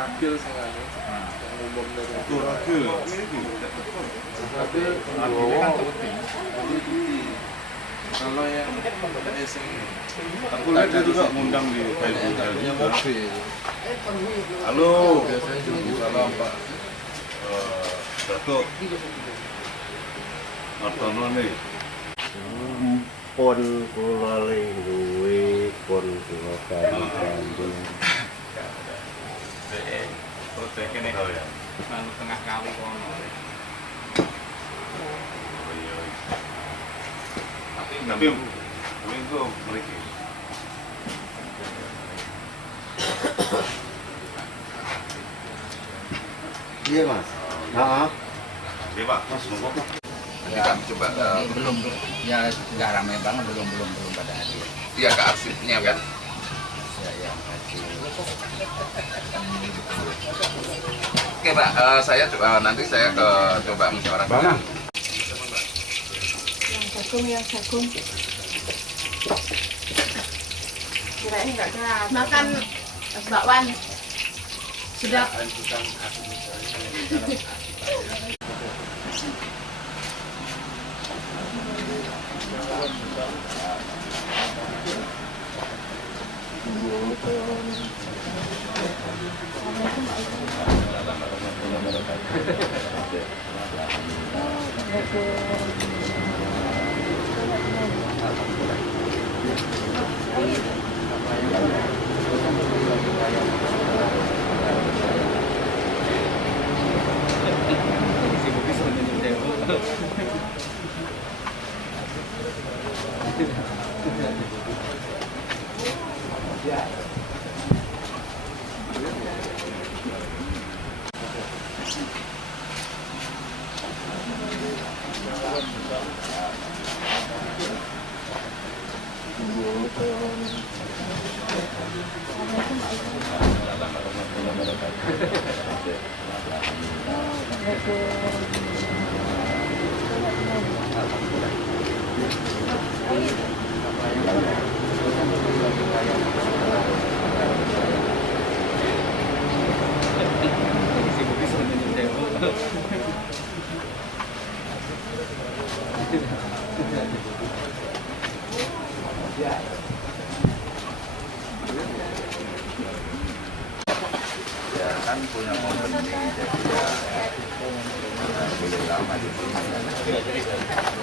ragil sing anu yang umum dari ragil kan putih. Kalau yang sing aku lihat dia juga ngundang di Facebook mobil. Halo, Biasanya juga salam Pak. Datuk Martono nih. Pon kula lingguwe pon kula kandung. Terus kene nang tengah kali kono. Tapi itu mereka. Iya Mas. Nah, Iya Pak, Mas ngomong. Kita coba Belum ya nggak ramai banget belum pada hadir. ya ke arsipnya kan. Ya hadir. Oke Pak, saya coba nanti saya coba musyawarah. Mana? Yang jagung. Kirain nggak ada. Makan bakwan. Sudah. Ya kan punya kompeni jadi ya boleh lama di sini.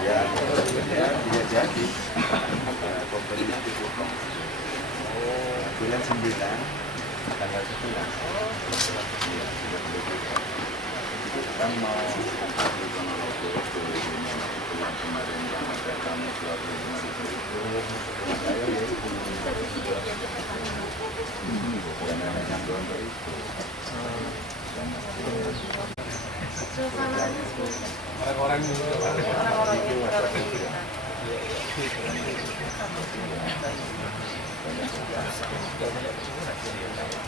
Ya tidak jadi. Kompeninya dipotong. Bulan 9 tanggal 11. Iya, sudah dipotong. Itu kan mau bulan kemarin yang ada tamu 25.000 itu saya ya bukan hanya yang donor itu. Orang-orang itu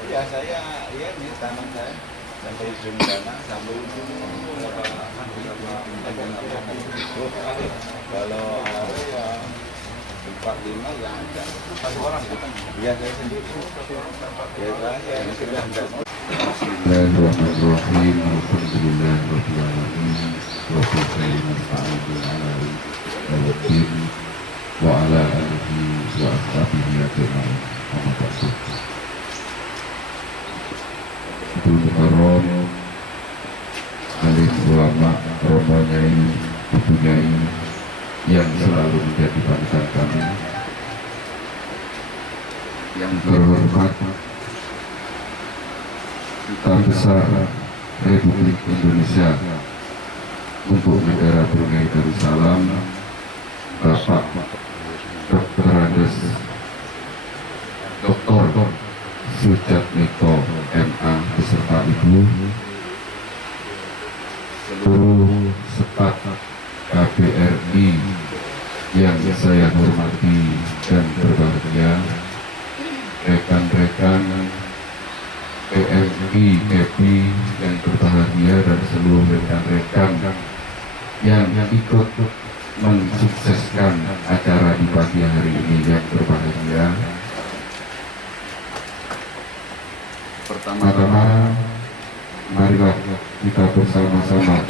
Ya saya ya ini tanam saya sampai ujung sana sampai ujung kalau ada ya 45 ya ada satu orang ya saya sendiri ya saya yang sudah enggak. Bismillahirrahmanirrahim. Alhamdulillahirabbil alamin. Wa sallallahu wa ala alihi wa ashabihi ajma'in. Amma ba'du. Ibu Mukarram, alim ulama, romo nyai, ibu nyai yang selalu menjadi panutan kami, yang terhormat Duta Besar Republik Indonesia untuk negara Brunei Darussalam, Bapak Dr. Andes Dr. Sujatmiko MA beserta Ibu, seluruh staf KBRI yang saya hormati dan berbahagia, rekan-rekan PMI, KEPI yang berbahagia, dan seluruh rekan-rekan yang ikut mensukseskan acara di pagi hari ini yang berbahagia. Pertama, marilah kita bersama-sama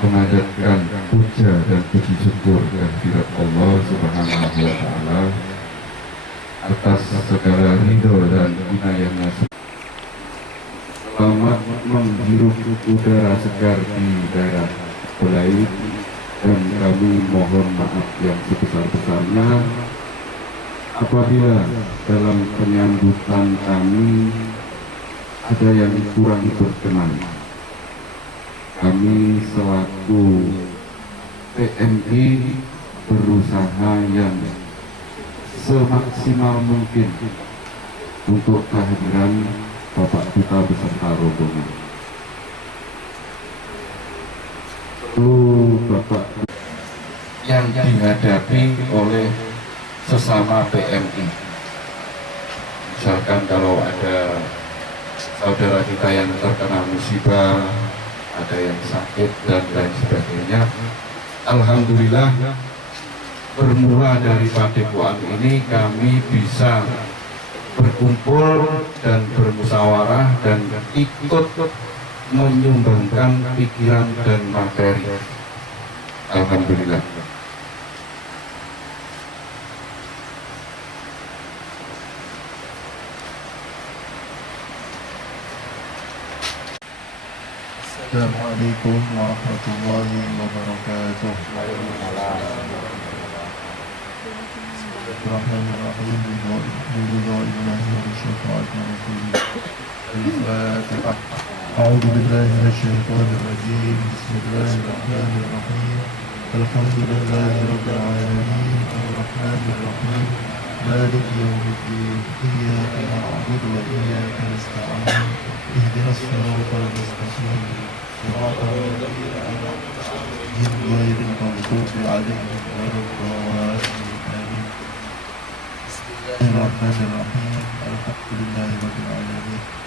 memanjatkan puja dan puji syukur kehadirat Allah Subhanahu wa Ta'ala atas segala ridho dan inayahnya. Selamat menghirup udara segar di daerah Belaid, dan kami mohon maaf yang sebesar-besarnya apabila dalam penyambutan kami ada yang kurang berkenan. Kami selaku PMI berusaha yang semaksimal mungkin untuk kehadiran Bapak Duta beserta rombongan. Bapak yang dihadapi oleh sesama PMI, misalkan kalau ada saudara kita yang terkena musibah, ada yang sakit dan lain sebagainya. Alhamdulillah, bermula dari padepokan ini kami bisa berkumpul dan bermusyawarah dan ikut menyumbangkan pikiran dan materi. Alhamdulillah. Assalamualaikum warahmatullahi wabarakatuh. Bismillahirrahmanirrahim. Al-Fatihah. A'udzu billahi minasyaitonir rajim. Bismillahirrahmanirrahim. Alhamdulillahi rabbil alamin. Ar-Rahmanir Rahim. Maliki yaumiddin. Iyyaka na'budu wa iyyaka nasta'in. Ihdinas siratal mustaqim. Siratal ladzina an'amta 'alaihim ghairil maghdubi 'alaihim waladdallin. Bismillahirrahmanirrahim. Alhamdulillahi rabbil alamin.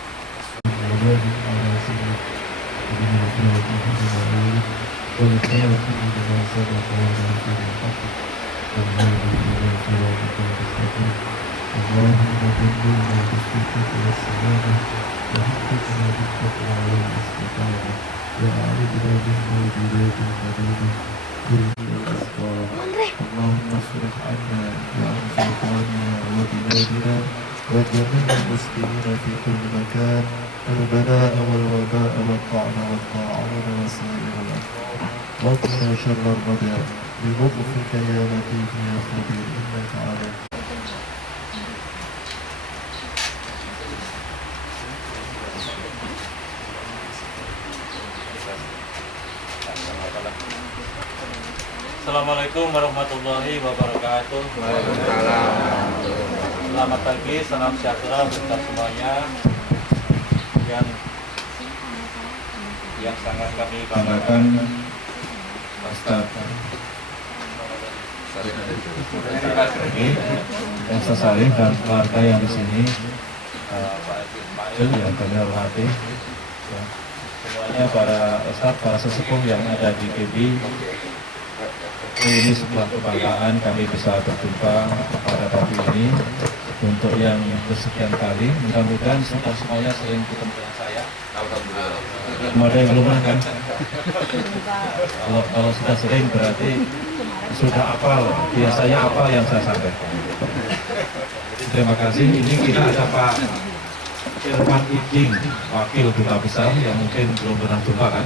Allahumma surah anna ya sultana wa biladina wa jami'al muslimina fi kulli makan al-bala'a wal waba'a wal ta'na wal ta'awuna wa sa'irul afar wa qina syarrar rada bi lutfika ya latif ya khabir innaka ala. Assalamualaikum warahmatullahi wabarakatuh. Selamat pagi, salam sejahtera untuk kita semuanya yang sangat kami banggakan. Yang sesalih dan keluarga yang di sini, Pak Ismail yang kami hormati, semuanya para ustadz, para sesepuh yang ada di KB. Ini sebuah kebanggaan kami bisa berjumpa pada pagi ini untuk yang kesekian kali. Mudah-mudahan semuanya sering ketemu dengan saya. Ada yang belum kan? Kalau sudah sering berarti sudah hafal. Biasanya apa yang saya sampaikan. Terima kasih. Ini kita ada Pak Irfan Iding, Wakil Duta Besar yang mungkin belum pernah jumpa kan?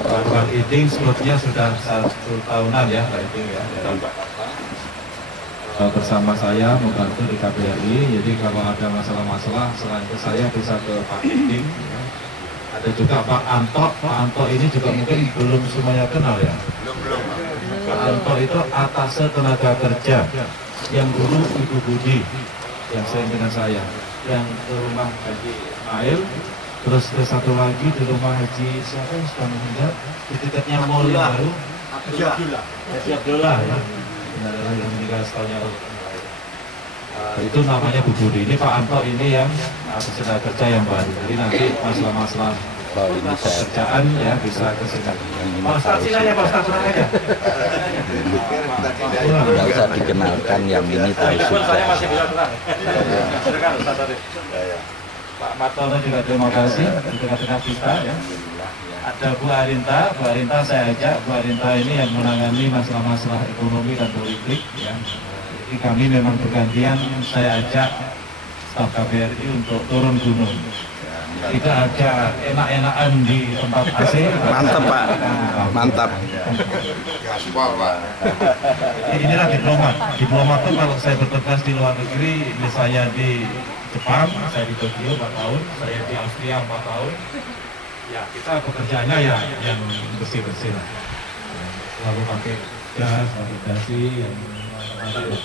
Pak Irfan Iding sebelumnya sudah 1 tahunan ya, Pak Iding ya. Bersama saya membantu di KBRI, jadi kalau ada masalah-masalah selain itu saya bisa ke Pak Iding. Ada juga Pak Anto. Pak Anto ini juga mungkin belum semuanya kenal ya. Pak Anto itu atase tenaga kerja yang dulu Ibu Budi yang sering dengan saya, yang ke rumah Haji Ismail, terus ke satu lagi di rumah Haji siapa yang sudah meninggal di dekatnya mall yang baru, Haji Abdullah ya, yang meninggal setahun yang lalu. Itu namanya Bu Budi. Ini Pak Anto ini yang tenaga kerja yang baru. Jadi nanti masalah-masalah pekerjaan ya bisa ke sini. Pak Ustadz sini aja, Pak Ustadz tenang aja. Tidak usah dikenalkan, yang ini tahu Saya sudah. masih bisa tenang. Silakan Ustadz Arif. Pak Martono juga terima kasih di tengah-tengah kita ya. Ada Bu Arinta saya ajak. Bu Arinta ini yang menangani masalah-masalah ekonomi dan politik ya. Jadi kami memang bergantian, saya ajak staf KBRI untuk turun gunung. Tidak aja enak-enakan di tempat AC. Mantap Pak, mantap. Inilah diplomat. Diplomat itu kalau saya bertugas di luar negeri, misalnya di Jepang, saya di Tokyo 4 tahun, saya di Austria 4 tahun. Ya kita pekerjaannya ya yang bersih-bersih lah. Lalu pakai gas, pakai dasi, yang mana-mana.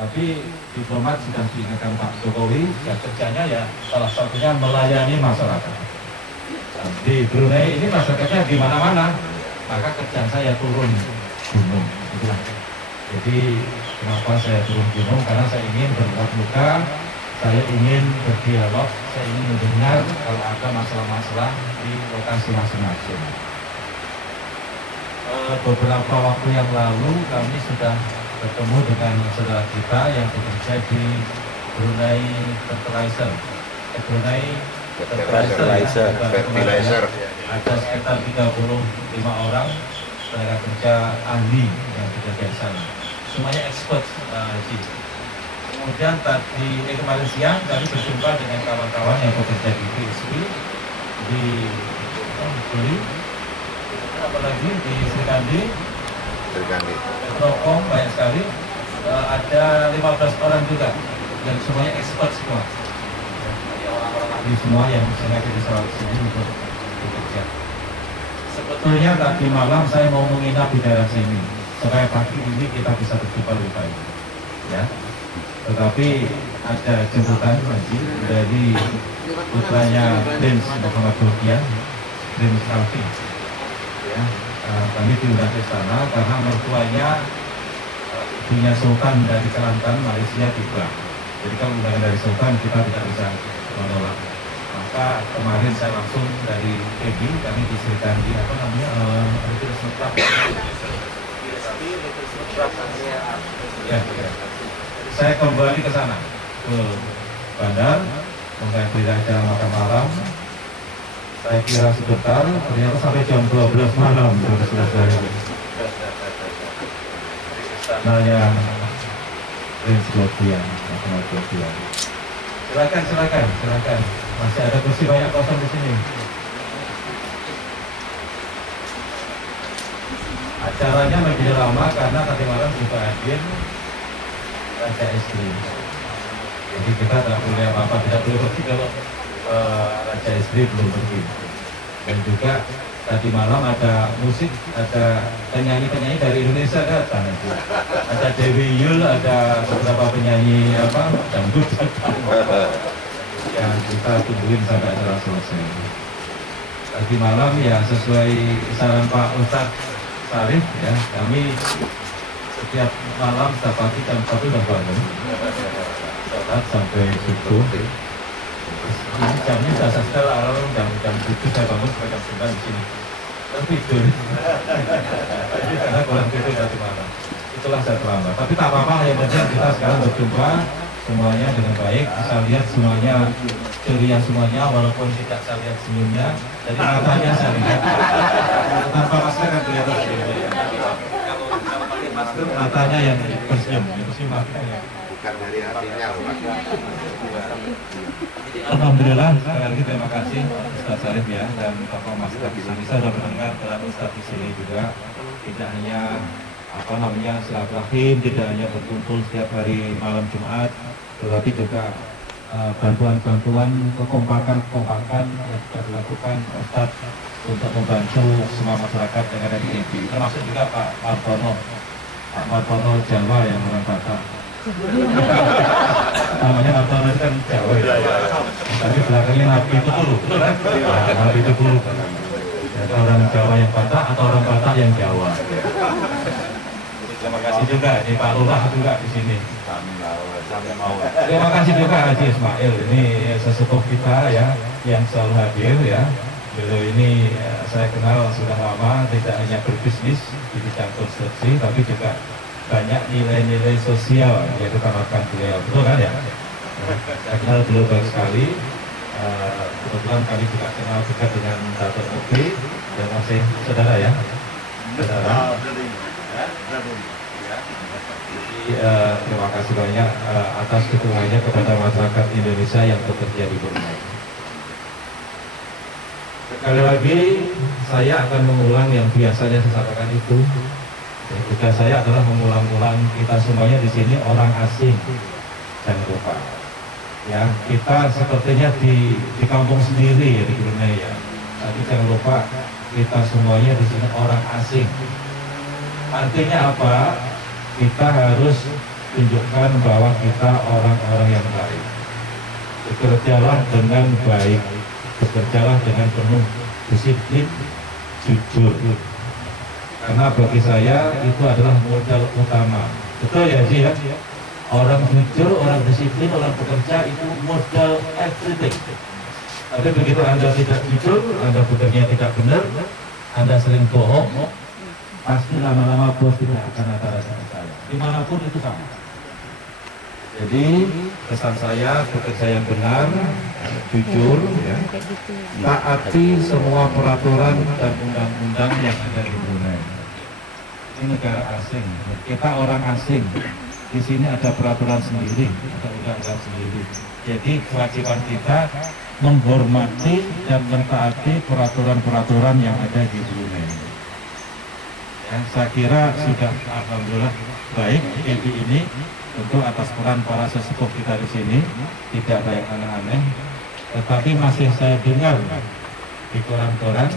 Tapi diplomat sudah diingatkan Pak Jokowi, dan kerjanya ya salah satunya melayani masyarakat. Di Brunei ini masyarakatnya di mana-mana, maka kerjaan saya turun gunung. Jadi kenapa saya turun gunung? Karena saya ingin bertatap muka, saya ingin berdialog, saya ingin mendengar kalau ada masalah-masalah di lokasi masing-masing. Beberapa waktu yang lalu kami sudah bertemu dengan saudara kita yang bekerja di Brunei Fertilizer. Brunei Fertilizer. Ada sekitar 35 orang tenaga kerja ahli yang bekerja di sana. Semuanya expert haji. Kemudian kemarin siang kami berjumpa dengan kawan-kawan yang bekerja di PSP, di Bali, apalagi di Srikandi, Rokong banyak sekali. Ada 15 orang juga dan semuanya expert semua. Orang-orang ahli semua yang sengaja di sini untuk bekerja. Sebetulnya tadi malam saya mau menginap di daerah sini supaya pagi ini kita bisa berjumpa lebih baik. Ya. Tetapi ada jemputan lagi dari putranya Prince Muhammad Turkian, Prince Alfi. Ya, kami diundang ke sana karena mertuanya punya Sultan dari Kelantan, Malaysia tiba. Jadi kalau undangan dari Sultan kita tidak bisa menolak. Maka kemarin saya langsung dari PB, kami disediakan di apa namanya ya. Saya kembali ke sana ke bandar mengganti acara makan malam. Saya kira sebentar, ternyata sampai jam 12 malam sudah selesai. Sananya Prince Gotian. Silakan. Masih ada kursi banyak kosong di sini. Acaranya lebih lama karena tadi malam juga hadir Raja Istri. Jadi kita tidak boleh apa-apa, tidak boleh pergi kalau Raja Istri belum pergi. Dan juga tadi malam ada musik, ada penyanyi-penyanyi dari Indonesia datang. Ada Dewi Yul, ada beberapa penyanyi dangdut yang kita tungguin sampai acara selesai. Tadi malam ya sesuai saran Pak Ustadz Sarif ya, kami setiap malam setiap pagi jam 1 udah bangun sholat sampai subuh. Ini jamnya sudah setel alarm jam 7 saya bangun sampai jam 9 di sini. Dan tidur. Jadi karena kurang tidur tadi malam. Itulah saya terlambat. Tapi tak apa-apa, yang penting kita sekarang berjumpa semuanya dengan baik. Bisa lihat semuanya ceria semuanya, walaupun tidak saya lihat senyumnya. Jadi matanya saya lihat. Tanpa masker kan kelihatan senyumnya. Kalau pakai masker matanya yang bersenyum, matanya. Bukan dari hatinya. Alhamdulillah, sekali lagi terima kasih Ustaz Sarif ya dan Bapak Mas di sini. Saya sudah mendengar peran Ustaz di sini juga. Tidak hanya silaturahim, tidak hanya berkumpul setiap hari malam Jumat, tetapi juga bantuan-bantuan kekompakan yang sudah dilakukan Ustaz untuk membantu semua masyarakat yang ada di sini. Termasuk juga Pak Martono Jawa yang orang Batak. Namanya Martono itu kan Jawa ya. Tapi belakangnya Nabi itu dulu, betul kan? Nabi itu dulu. Orang Jawa yang Batak atau orang Batak yang Jawa. Terima kasih juga di Pak Lurah juga di sini. Terima kasih juga Haji Ismail, ini sesepuh kita ya yang selalu hadir ya. Beliau ini saya kenal sudah lama, tidak hanya berbisnis di bidang konstruksi, tapi juga banyak nilai-nilai sosial yang ditanamkan beliau. Betul kan ya? Saya kenal beliau baik sekali. Kebetulan kami juga kenal juga dengan Datuk Mukti dan masih saudara ya. Saudara. Jadi terima kasih banyak atas dukungannya kepada masyarakat Indonesia yang bekerja di Brunei. Sekali lagi saya akan mengulang yang biasanya saya sampaikan itu. Tugas saya adalah mengulang-ulang, kita semuanya di sini orang asing, jangan lupa. Ya, kita sepertinya di kampung sendiri ya di Brunei ya. Tapi jangan lupa kita semuanya di sini orang asing. Artinya apa? Kita harus tunjukkan bahwa kita orang-orang yang baik. Bekerjalah dengan baik, bekerjalah dengan penuh disiplin, jujur. Karena bagi saya itu adalah modal utama. Betul ya sih ya? Orang jujur, orang disiplin, orang bekerja itu modal everything. Tapi begitu Anda tidak jujur, Anda bekerja tidak benar, Anda sering bohong, pasti lama-lama bos tidak akan ada rasa percaya. Dimanapun itu sama. Jadi pesan saya bekerja yang benar, jujur, ya. Taati semua peraturan dan undang-undang yang ada di Brunei. Ini negara asing, kita orang asing. Di sini ada peraturan sendiri, ada undang-undang sendiri. Jadi kewajiban kita menghormati dan mentaati peraturan-peraturan yang ada di Brunei. Ya, saya kira sudah alhamdulillah baik ini. Tentu atas peran para sesepuh kita di sini tidak ada yang aneh-aneh, tetapi masih saya dengar di koran-koran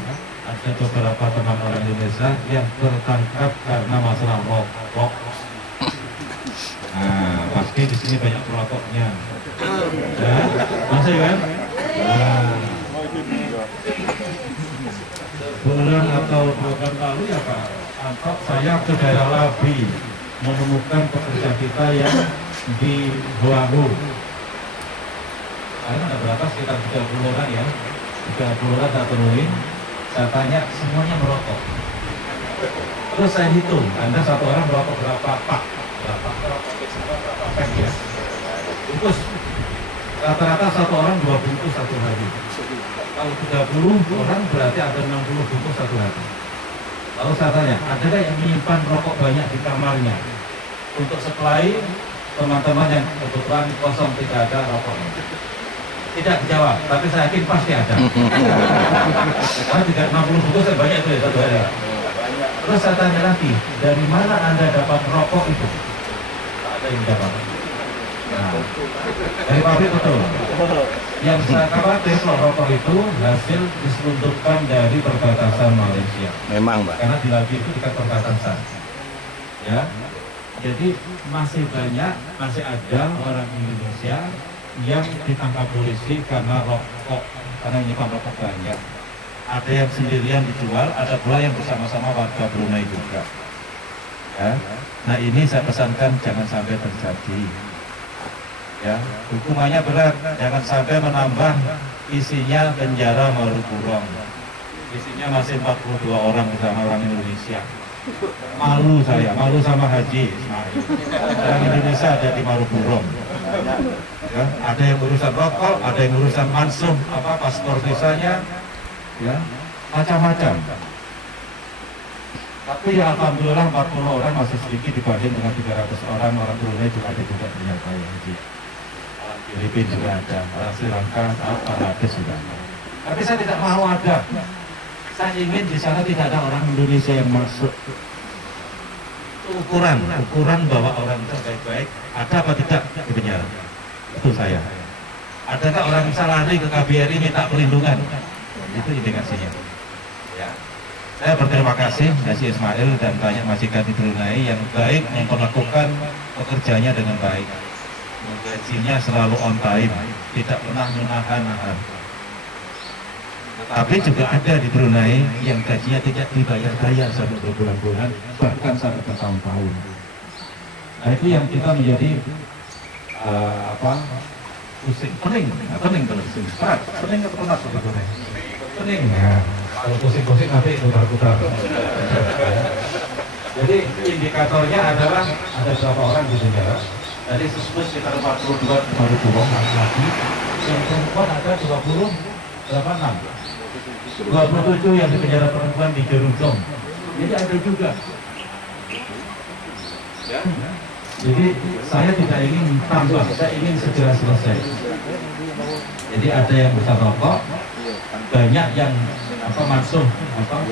ada beberapa teman orang Indonesia yang tertangkap karena masalah rokok. Nah, pasti di sini banyak perokoknya, ya, masih kan? Nah, bulan atau 2 bulan lalu ya Pak Antok, saya ke daerah Labi menemukan pekerja kita yang di Boahu. Karena ada berapa, sekitar 30 orang ya, 30 orang tak temuin. Saya tanya, semuanya merokok. Terus saya hitung, Anda satu orang merokok berapa pak? Berapa pack ya? Bungkus. Rata-rata satu orang 2 bungkus satu hari. Kalau 30 orang berarti ada 60 bungkus satu hari. Lalu saya tanya, adakah yang menyimpan rokok banyak di kamarnya untuk supply teman-teman yang kebetulan kosong tidak ada rokoknya? Tidak dijawab, tapi saya yakin pasti ada. Karena tidak 60 bungkus saya banyak itu ya satu hari. Terus saya tanya lagi, dari mana Anda dapat rokok itu? Ada yang dapat. Nah, dari pabrik betul. Yang saya khawatir rokok itu hasil diselundupkan dari perbatasan Malaysia. Memang, Mbak. Karena di Labi itu dekat perbatasan. Ya, jadi masih banyak, masih ada orang Indonesia yang ditangkap polisi karena rokok, karena menyimpan rokok banyak. Ada yang sendirian dijual, ada pula yang bersama-sama warga Brunei juga. Ya, nah ini saya pesankan jangan sampai terjadi. Ya, hukumannya berat, jangan sampai menambah isinya penjara Marupurong. Isinya masih 42 orang bersama orang Indonesia. Malu saya, malu sama Haji Ismail. Orang Indonesia ada di Marupurong. Ya, ada yang urusan rokok, ada yang urusan mansum, paspor visanya, ya, macam-macam. Tapi ya alhamdulillah 40 orang masih sedikit dibanding dengan 300 orang Brunei juga ada juga ternyata ya Haji. Filipina juga ada, orang Sri Lanka, Bangladesh juga ada. Tapi saya tidak mau ada. Saya ingin di sana tidak ada orang Indonesia yang masuk. Ukuran bahwa orang itu baik-baik, ada apa tidak di penjara. Itu saya. Adakah orang bisa lari ke KBRI minta perlindungan? Itu indikasinya. Ya. Saya berterima kasih Haji Ismail dan banyak majikan di Brunei yang baik memperlakukan pekerjanya dengan baik. Gajinya selalu on time, tidak pernah menahan-nahan. Tapi juga ada di Brunei yang gajinya tidak dibayar-bayar sampai berbulan-bulan, bahkan sampai bertahun-tahun. Nah itu yang kita menjadi pusing, pening benar sih, pening atau penat di Brunei. pening ya. Kalau pusing-pusing nanti putar-putar. Jadi indikatornya adalah ada berapa orang di penjara. Tadi disebut sekitar 42 baru buang laki-laki. Yang perempuan ada 26. 27 yang di penjara perempuan di Jerudong. Jadi ada juga. Ya. Jadi saya tidak ingin tambah, saya ingin segera selesai. Jadi ada yang bisa rokok, banyak yang masuk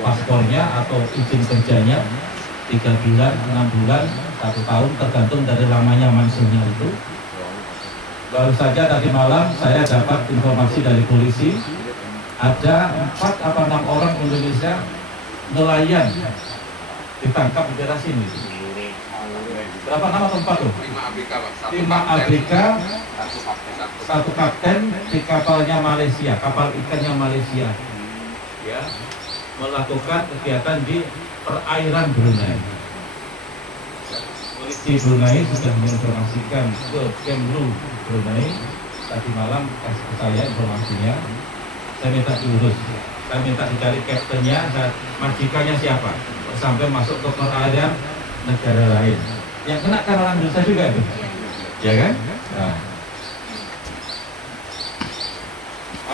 paspornya atau izin kerjanya 3 bulan, 6 bulan, 1 tahun tergantung dari lamanya mansuhnya itu. Baru saja tadi malam saya dapat informasi dari polisi ada 4 atau 6 orang Indonesia nelayan ditangkap di daerah sini. Berapa nama tempat tuh? 5 ABK Pak. 5 ABK, 1 kapten di kapalnya Malaysia, kapal ikannya Malaysia. Ya, melakukan kegiatan di perairan Brunei. Polisi Brunei sudah menginformasikan ke Kemlu Brunei tadi malam kasih ke saya informasinya. Saya minta diurus, saya minta dicari kaptennya dan majikannya siapa sampai masuk ke perairan negara lain. Yang kena kan orang Indonesia juga itu, ya kan? Nah.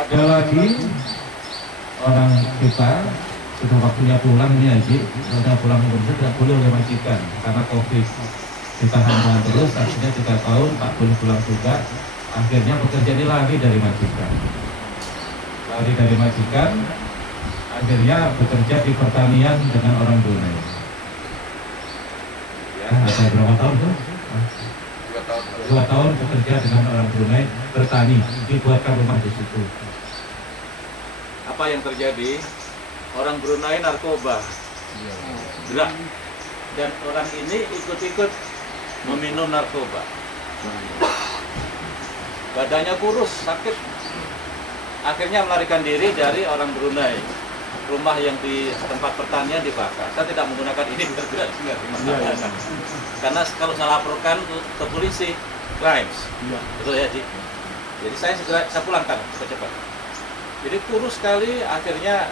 Ada lagi orang kita sudah waktunya pulang ini Haji, sudah pulang Indonesia tidak boleh oleh majikan karena COVID ditahan terus, akhirnya 3 tahun tak boleh pulang juga, akhirnya bekerja ini lari dari majikan. Lari dari majikan, akhirnya bekerja di pertanian dengan orang Brunei. Ya, ada berapa tahun tuh? 2 tahun bekerja dengan orang Brunei, bertani, dibuatkan rumah di situ. Apa yang terjadi? Orang Brunei narkoba, gerak, dan orang ini ikut-ikut meminum narkoba. Badannya kurus, sakit. Akhirnya melarikan diri dari orang Brunei. Rumah yang di tempat pertanian dibakar. Saya tidak menggunakan ini benar-benar karena kalau saya laporkan ke polisi, crimes, betul ya, Ji? Jadi saya pulangkan cepat. Jadi kurus sekali, akhirnya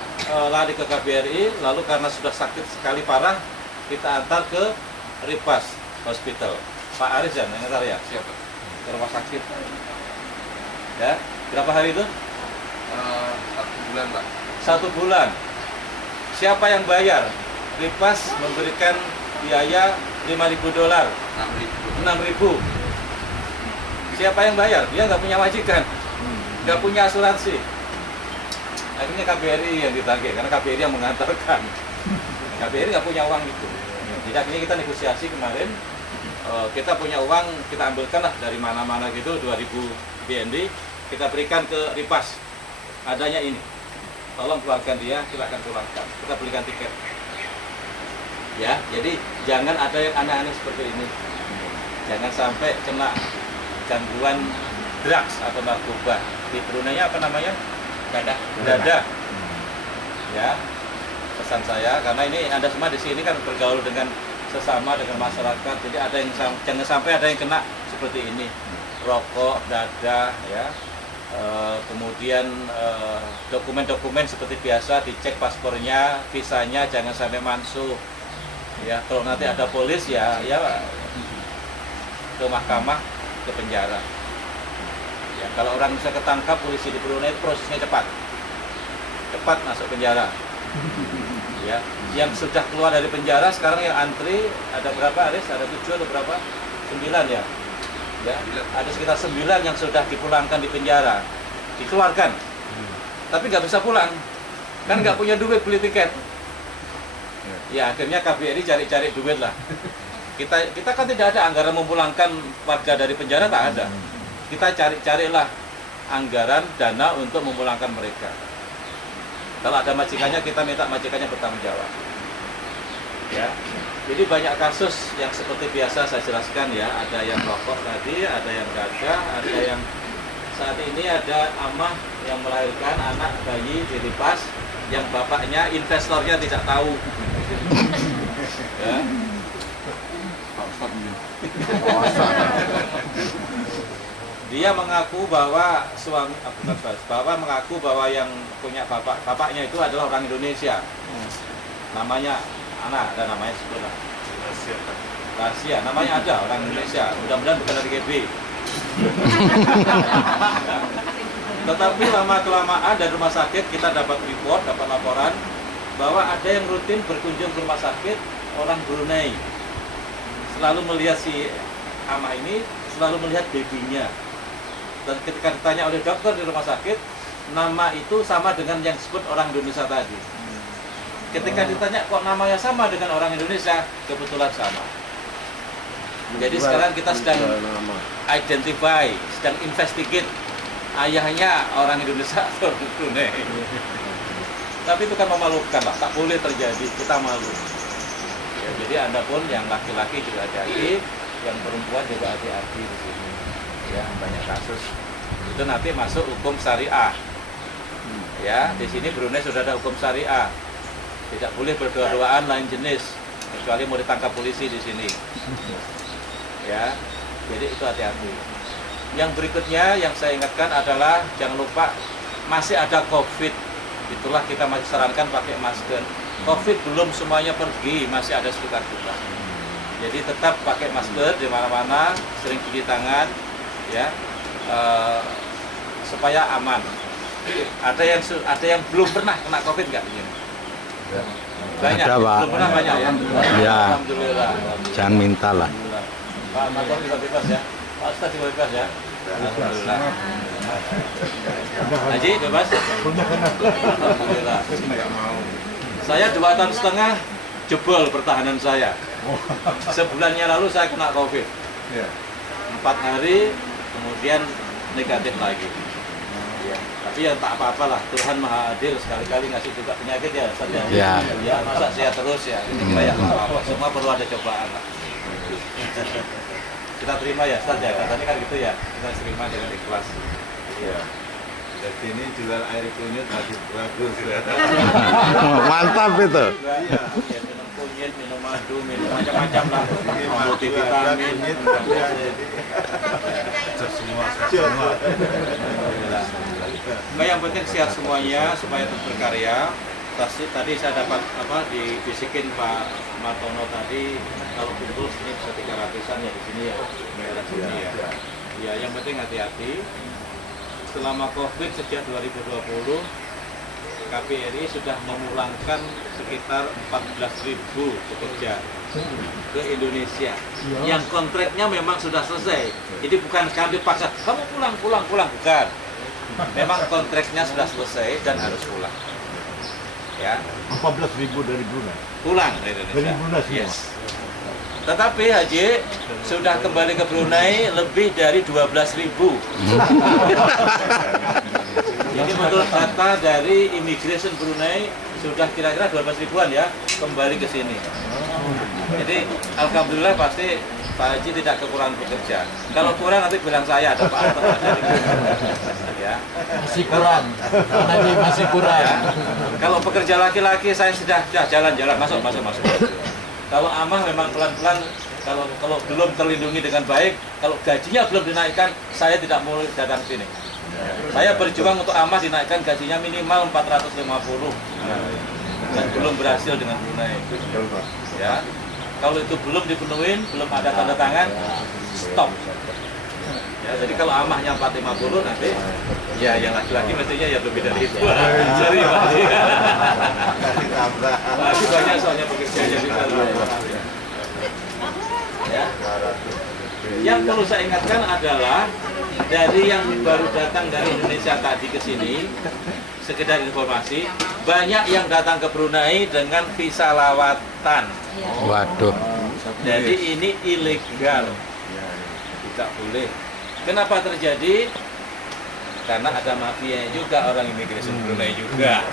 lari ke KBRI, lalu karena sudah sakit sekali parah, kita antar ke Ripas Hospital. Pak Aris yang ngantar ya? Siapa? Ke rumah sakit. Ya, berapa hari itu? 1 bulan Pak. 1 bulan. Siapa yang bayar? Ripas memberikan biaya $5.000. 6.000. Siapa yang bayar? Dia nggak punya majikan, nggak punya asuransi. Akhirnya KBRI yang ditagih, karena KBRI yang mengantarkan. KBRI nggak punya uang itu. Jadi akhirnya kita negosiasi kemarin, kita punya uang, kita ambilkan lah dari mana-mana gitu, 2.000 BND, kita berikan ke Ripas. Adanya ini, tolong keluarkan dia, silakan keluarkan. Kita belikan tiket. Ya, jadi jangan ada yang aneh-aneh seperti ini. Jangan sampai kena gangguan drugs atau narkoba. Di Brunei apa namanya? Dada. Ya, pesan saya, karena ini Anda semua di sini kan bergaul dengan sesama, dengan masyarakat. Jadi ada yang jangan sampai ada yang kena seperti ini. Rokok, dada, ya. Kemudian dokumen-dokumen seperti biasa dicek paspornya, visanya jangan sampai mansuh. Ya, kalau nanti ada polis ya ke mahkamah, ke penjara. Ya, kalau orang bisa ketangkap polisi di Brunei prosesnya cepat masuk penjara. Ya, yang sudah keluar dari penjara sekarang yang antri ada berapa, Aris? Ada 7 atau berapa? 9 ya. Ya, ada sekitar 9 yang sudah dipulangkan di penjara, dikeluarkan, tapi nggak bisa pulang, kan nggak punya duit beli tiket. Ya akhirnya KBRI cari-cari duit lah. Kita kan tidak ada anggaran memulangkan warga dari penjara, tak ada. Kita cari-carilah anggaran dana untuk memulangkan mereka. Kalau ada majikannya, kita minta majikannya bertanggung jawab. Ya. Jadi banyak kasus yang seperti biasa saya jelaskan ya, ada yang rokok tadi, ada yang gagah, ada yang saat ini ada amah yang melahirkan anak bayi di Ripas yang bapaknya investornya tidak tahu. Ya. Dia mengaku bahwa mengaku bahwa yang punya bapaknya itu adalah orang Indonesia. Namanya ada namanya sebutlah. Rahasia. Namanya ada orang Indonesia. Mudah-mudahan bukan dari GB. Tetapi lama-kelamaan dari rumah sakit kita dapat laporan bahwa ada yang rutin berkunjung ke rumah sakit orang Brunei. Selalu melihat si Amah ini, selalu melihat babynya. Dan ketika ditanya oleh dokter di rumah sakit, nama itu sama dengan yang disebut orang Indonesia tadi. Ketika ditanya kok namanya sama dengan orang Indonesia, kebetulan sama. Jadi sekarang kita sedang identify, sedang investigate ayahnya orang Indonesia atau Brunei. Tapi itu kan memalukan lah, tak boleh terjadi, kita malu. Ya, jadi Anda pun yang laki-laki juga hati-hati, yang perempuan juga hati-hati di sini. Ya, banyak kasus itu nanti masuk hukum syariah. Ya, di sini Brunei sudah ada hukum syariah. Tidak boleh berdua-duaan lain jenis, kecuali mau ditangkap polisi di sini. Ya, jadi itu hati-hati. Yang berikutnya yang saya ingatkan adalah jangan lupa masih ada COVID. Itulah kita masih sarankan pakai masker. COVID belum semuanya pergi, masih ada sekitar kita. Jadi tetap pakai masker di mana-mana, sering cuci tangan, ya, supaya aman. Ada yang belum pernah kena COVID nggak ini? Banyak. Ada, Pak. Belum pernah banyak ya. Ya. Alhamdulillah. Jangan minta lah. Pak Mator juga bebas ya. Pak Ustaz juga bebas ya. Alhamdulillah. Haji bebas? Alhamdulillah. Saya 2,5 tahun jebol pertahanan saya. Sebulannya lalu saya kena COVID. 4 hari kemudian negatif lagi. Ya, tapi ya tak apa-apa lah. Tuhan Maha Adil, sekali-kali ngasih juga penyakit ya, Ustaz ya. Ya, masa sehat terus ya. Ini kira ya apa-apa. Semua perlu ada cobaan lah. Kita terima ya, Ustaz ya. Katanya kan gitu ya. Kita terima dengan ikhlas. Iya. Jadi ini jual air kunyit masih bagus. Mantap itu. Iya, minum kunyit, minum madu, minum macam-macam lah. Multivitamin. Semua. Nah, yang penting sehat semuanya supaya tetap berkarya. Tadi saya dapat dibisikin Pak Martono tadi kalau kumpul sini bisa 300-an ya di sini ya. Daerah sini ya. Ya, yang penting hati-hati. Selama COVID sejak 2020 KPRI sudah memulangkan sekitar 14.000 pekerja ke Indonesia. Yang kontraknya memang sudah selesai. Jadi bukan kami paksa, kamu pulang, bukan. Memang kontraknya sudah selesai dan harus pulang. Ya. 14.000 dari Brunei. Pulang dari Indonesia. Dari Brunei semua. Yes. Tetapi Haji sudah kembali ke Brunei lebih dari 12.000. Jadi menurut data dari Immigration Brunei sudah kira-kira 12.000-an ya kembali ke sini. Jadi alhamdulillah pasti Pak Haji tidak kekurangan pekerja. Kalau kurang nanti bilang saya ada Pak Arto ada di ya. Masih kurang. Nanti masih kurang. Ya. Kalau pekerja laki-laki saya sudah jalan-jalan masuk. Kalau Amah memang pelan-pelan, kalau belum terlindungi dengan baik, kalau gajinya belum dinaikkan, saya tidak mau datang sini. Saya berjuang untuk Amah dinaikkan gajinya minimal 450. Dan belum berhasil dengan Brunei. Ya. Kalau itu belum dipenuhin, belum ada tanda tangan, stop. Ya, jadi kalau Amahnya 450 nanti, ya yang laki-laki mestinya ya lebih dari itu. Sorry Pak. Masih banyak soalnya pekerjaan bisa ya. Yang perlu saya ingatkan adalah dari yang baru datang dari Indonesia tadi ke sini, sekedar informasi, banyak yang datang ke Brunei dengan visa lawatan. Waduh. Jadi ini ilegal, tidak boleh. Kenapa terjadi? Karena ada mafia juga, orang imigrasi Brunei juga.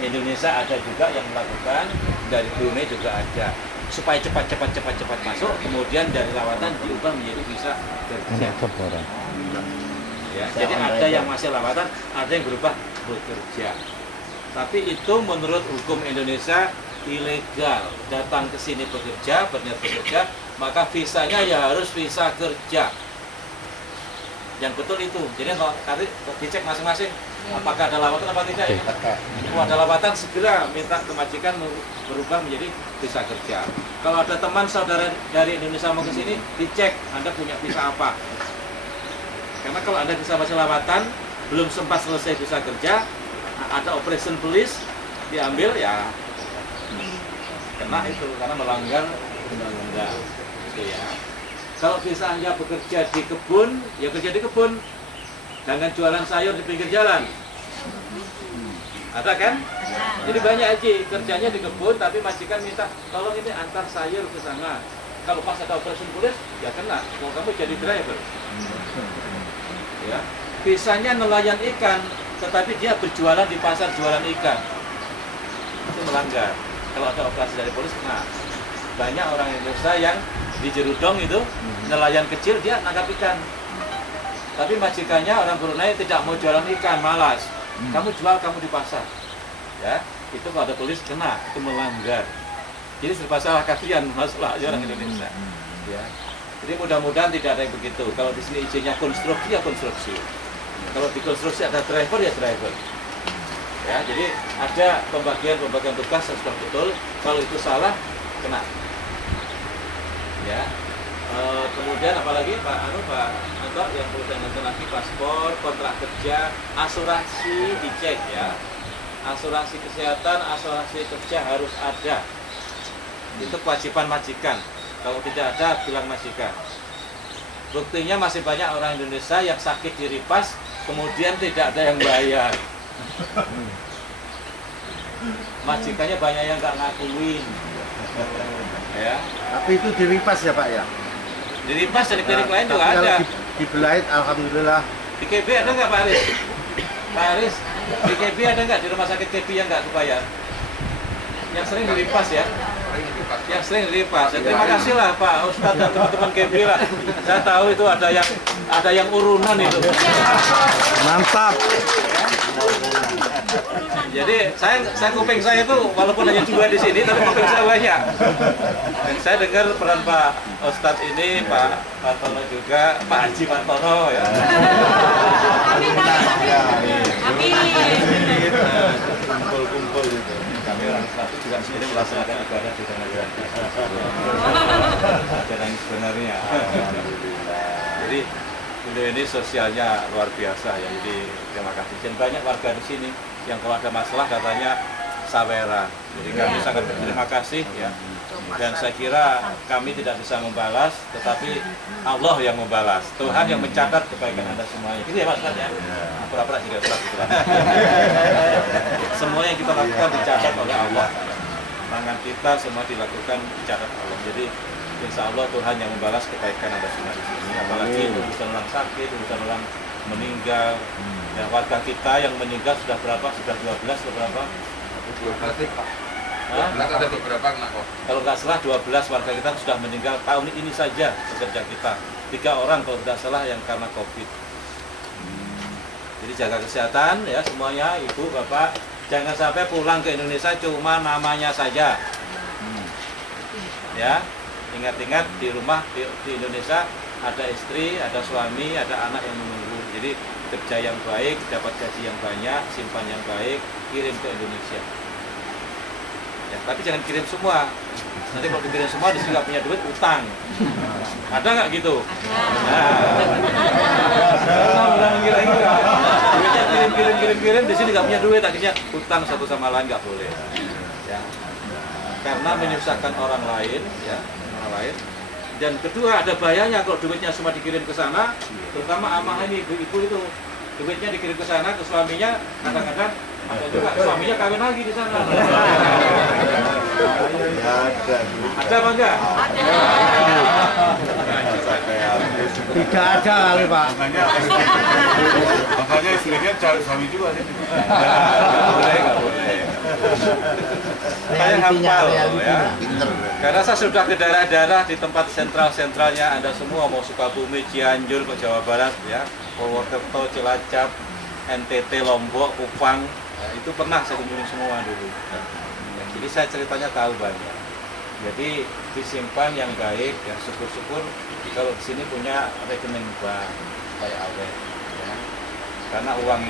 Indonesia ada juga yang melakukan, dari Brunei juga ada. Supaya cepat masuk, kemudian dari lawatan diubah menjadi visa kerja. Ya, jadi ada yang masih lawatan, ada yang berubah bekerja. Tapi itu menurut hukum Indonesia ilegal. Datang ke sini bekerja, berniat bekerja, maka visanya ya harus visa kerja. yang betul itu. Jadi kalau tadi dicek masing-masing apakah ada lawatan apa tidak ya. Kalau ada lawatan segera minta ke majikan berubah menjadi visa kerja. Kalau ada teman saudara dari Indonesia mau ke sini, dicek Anda punya visa apa. Karena kalau Anda visa lawatan belum sempat selesai visa kerja, ada operation police diambil ya kena itu karena melanggar undang-undang gitu ya. Kalau visa Anda bekerja di kebun, ya kerja di kebun. Jangan jualan sayur di pinggir jalan. Ada kan? Jadi banyak aja kerjanya di kebun, tapi majikan minta tolong ini antar sayur ke sana. Kalau pas ada operation police, ya kena. Kalau kamu jadi driver. Ya. Visanya nelayan ikan, tetapi dia berjualan di pasar jualan ikan. Itu melanggar. Kalau ada operasi dari polisi, kena. Banyak orang Indonesia yang di Jerudong itu nelayan kecil dia nangkap ikan. Tapi majikannya orang Brunei tidak mau jualan ikan, malas. Kamu jual, kamu di pasar. Ya, itu kalau ada polisi kena, itu melanggar. Jadi serba salah kalian masalah orang Indonesia. Ya. Jadi mudah-mudahan tidak ada yang begitu. Kalau di sini izinnya konstruksi ya konstruksi. Kalau di konstruksi ada driver ya driver. Ya, jadi ada pembagian tugas sesuai betul. Kalau itu salah kena. Ya. Kemudian apalagi Pak Anto yang perlu saya nonton lagi paspor, kontrak kerja, asuransi dicek ya. Asuransi kesehatan, asuransi kerja harus ada. Itu kewajiban majikan. Kalau tidak ada, bilang majikan. Buktinya masih banyak orang Indonesia yang sakit di Ripas, kemudian tidak ada yang bayar. Majikannya banyak yang nggak ngakuin. Ya. Tapi itu di Ripas ya Pak ya? Di Ripas dan di klinik lain juga ada. Di Belait, alhamdulillah. Di KB ada nggak Pak Aris? Pak Aris, di KB ada nggak di rumah sakit KB yang nggak kebayar? Yang sering di Ripas ya? Yang sering di Ripas. Ya, terima kasih lah Pak Ustadz dan teman-teman KB lah. Saya tahu itu ada yang urunan itu. Mantap. Jadi saya kuping saya itu walaupun hanya 2 di sini, tapi kuping saya banyak. Dan saya dengar peran Pak Ustadz ini, Pak Martono juga, Pak Haji Martono ya. Kumpul-kumpul gitu. Kami orang Islam juga sendiri melaksanakan ibadah di tengah jalan. Acara yang sebenarnya. Jadi ini sosialnya luar biasa ya. Jadi terima kasih. Dan banyak warga di sini yang kalau ada masalah katanya saweran. Jadi kami sangat berterima kasih ya. Dan saya kira kami tidak bisa membalas, tetapi Allah yang membalas. Tuhan yang mencatat kebaikan Anda semuanya. Gitu ya Mas Ustaz ya? Pura-pura juga surat gitu. Semua yang kita lakukan dicatat oleh Allah. Tangan kita semua dilakukan dicatat Allah. Jadi insya Allah Tuhan yang membalas kebaikan Anda semua di sini. Apalagi urusan orang sakit, urusan orang meninggal. Dan warga kita yang meninggal sudah berapa? Sudah 12 atau berapa? 12 ada beberapa kena kok. Kalau nggak salah 12 warga kita sudah meninggal tahun ini saja pekerja kita. 3 orang kalau tidak salah yang karena COVID. Jadi jaga kesehatan ya semuanya, Ibu, Bapak. Jangan sampai pulang ke Indonesia cuma namanya saja. Ya, ingat-ingat di rumah di Indonesia ada istri, ada suami, ada anak yang menunggu. Jadi kerja yang baik, dapat gaji yang banyak, simpan yang baik, kirim ke Indonesia. Ya, tapi jangan kirim semua. Nanti kalau dikirim semua, di sini nggak punya duit, utang. Ada nggak gitu? Duitnya kirim, di sini nggak punya duit, akhirnya utang satu sama lain nggak boleh. Ya. Karena menyusahkan orang lain, ya, orang lain. Dan kedua ada bahayanya kalau duitnya semua dikirim ke sana, terutama amah ini ibu-ibu itu duitnya dikirim ke sana ke suaminya, kadang-kadang ada juga suaminya kawin lagi di sana. Ada apa enggak? Tidak ada kali Pak. Makanya istrinya cari suami juga sih. Nggak boleh. Saya hafal ya. Karena saya sudah ke daerah-daerah di tempat sentral-sentralnya Anda semua, mau Sukabumi, Cianjur, ke Jawa Barat ya, Purwokerto, Cilacap, NTT, Lombok, Kupang, ya, itu pernah saya kunjungi semua dulu. Ya, jadi saya ceritanya tahu banyak. Jadi disimpan yang baik ya, syukur-syukur kalau di sini punya rekening bank. supaya awet. Ya. Karena uang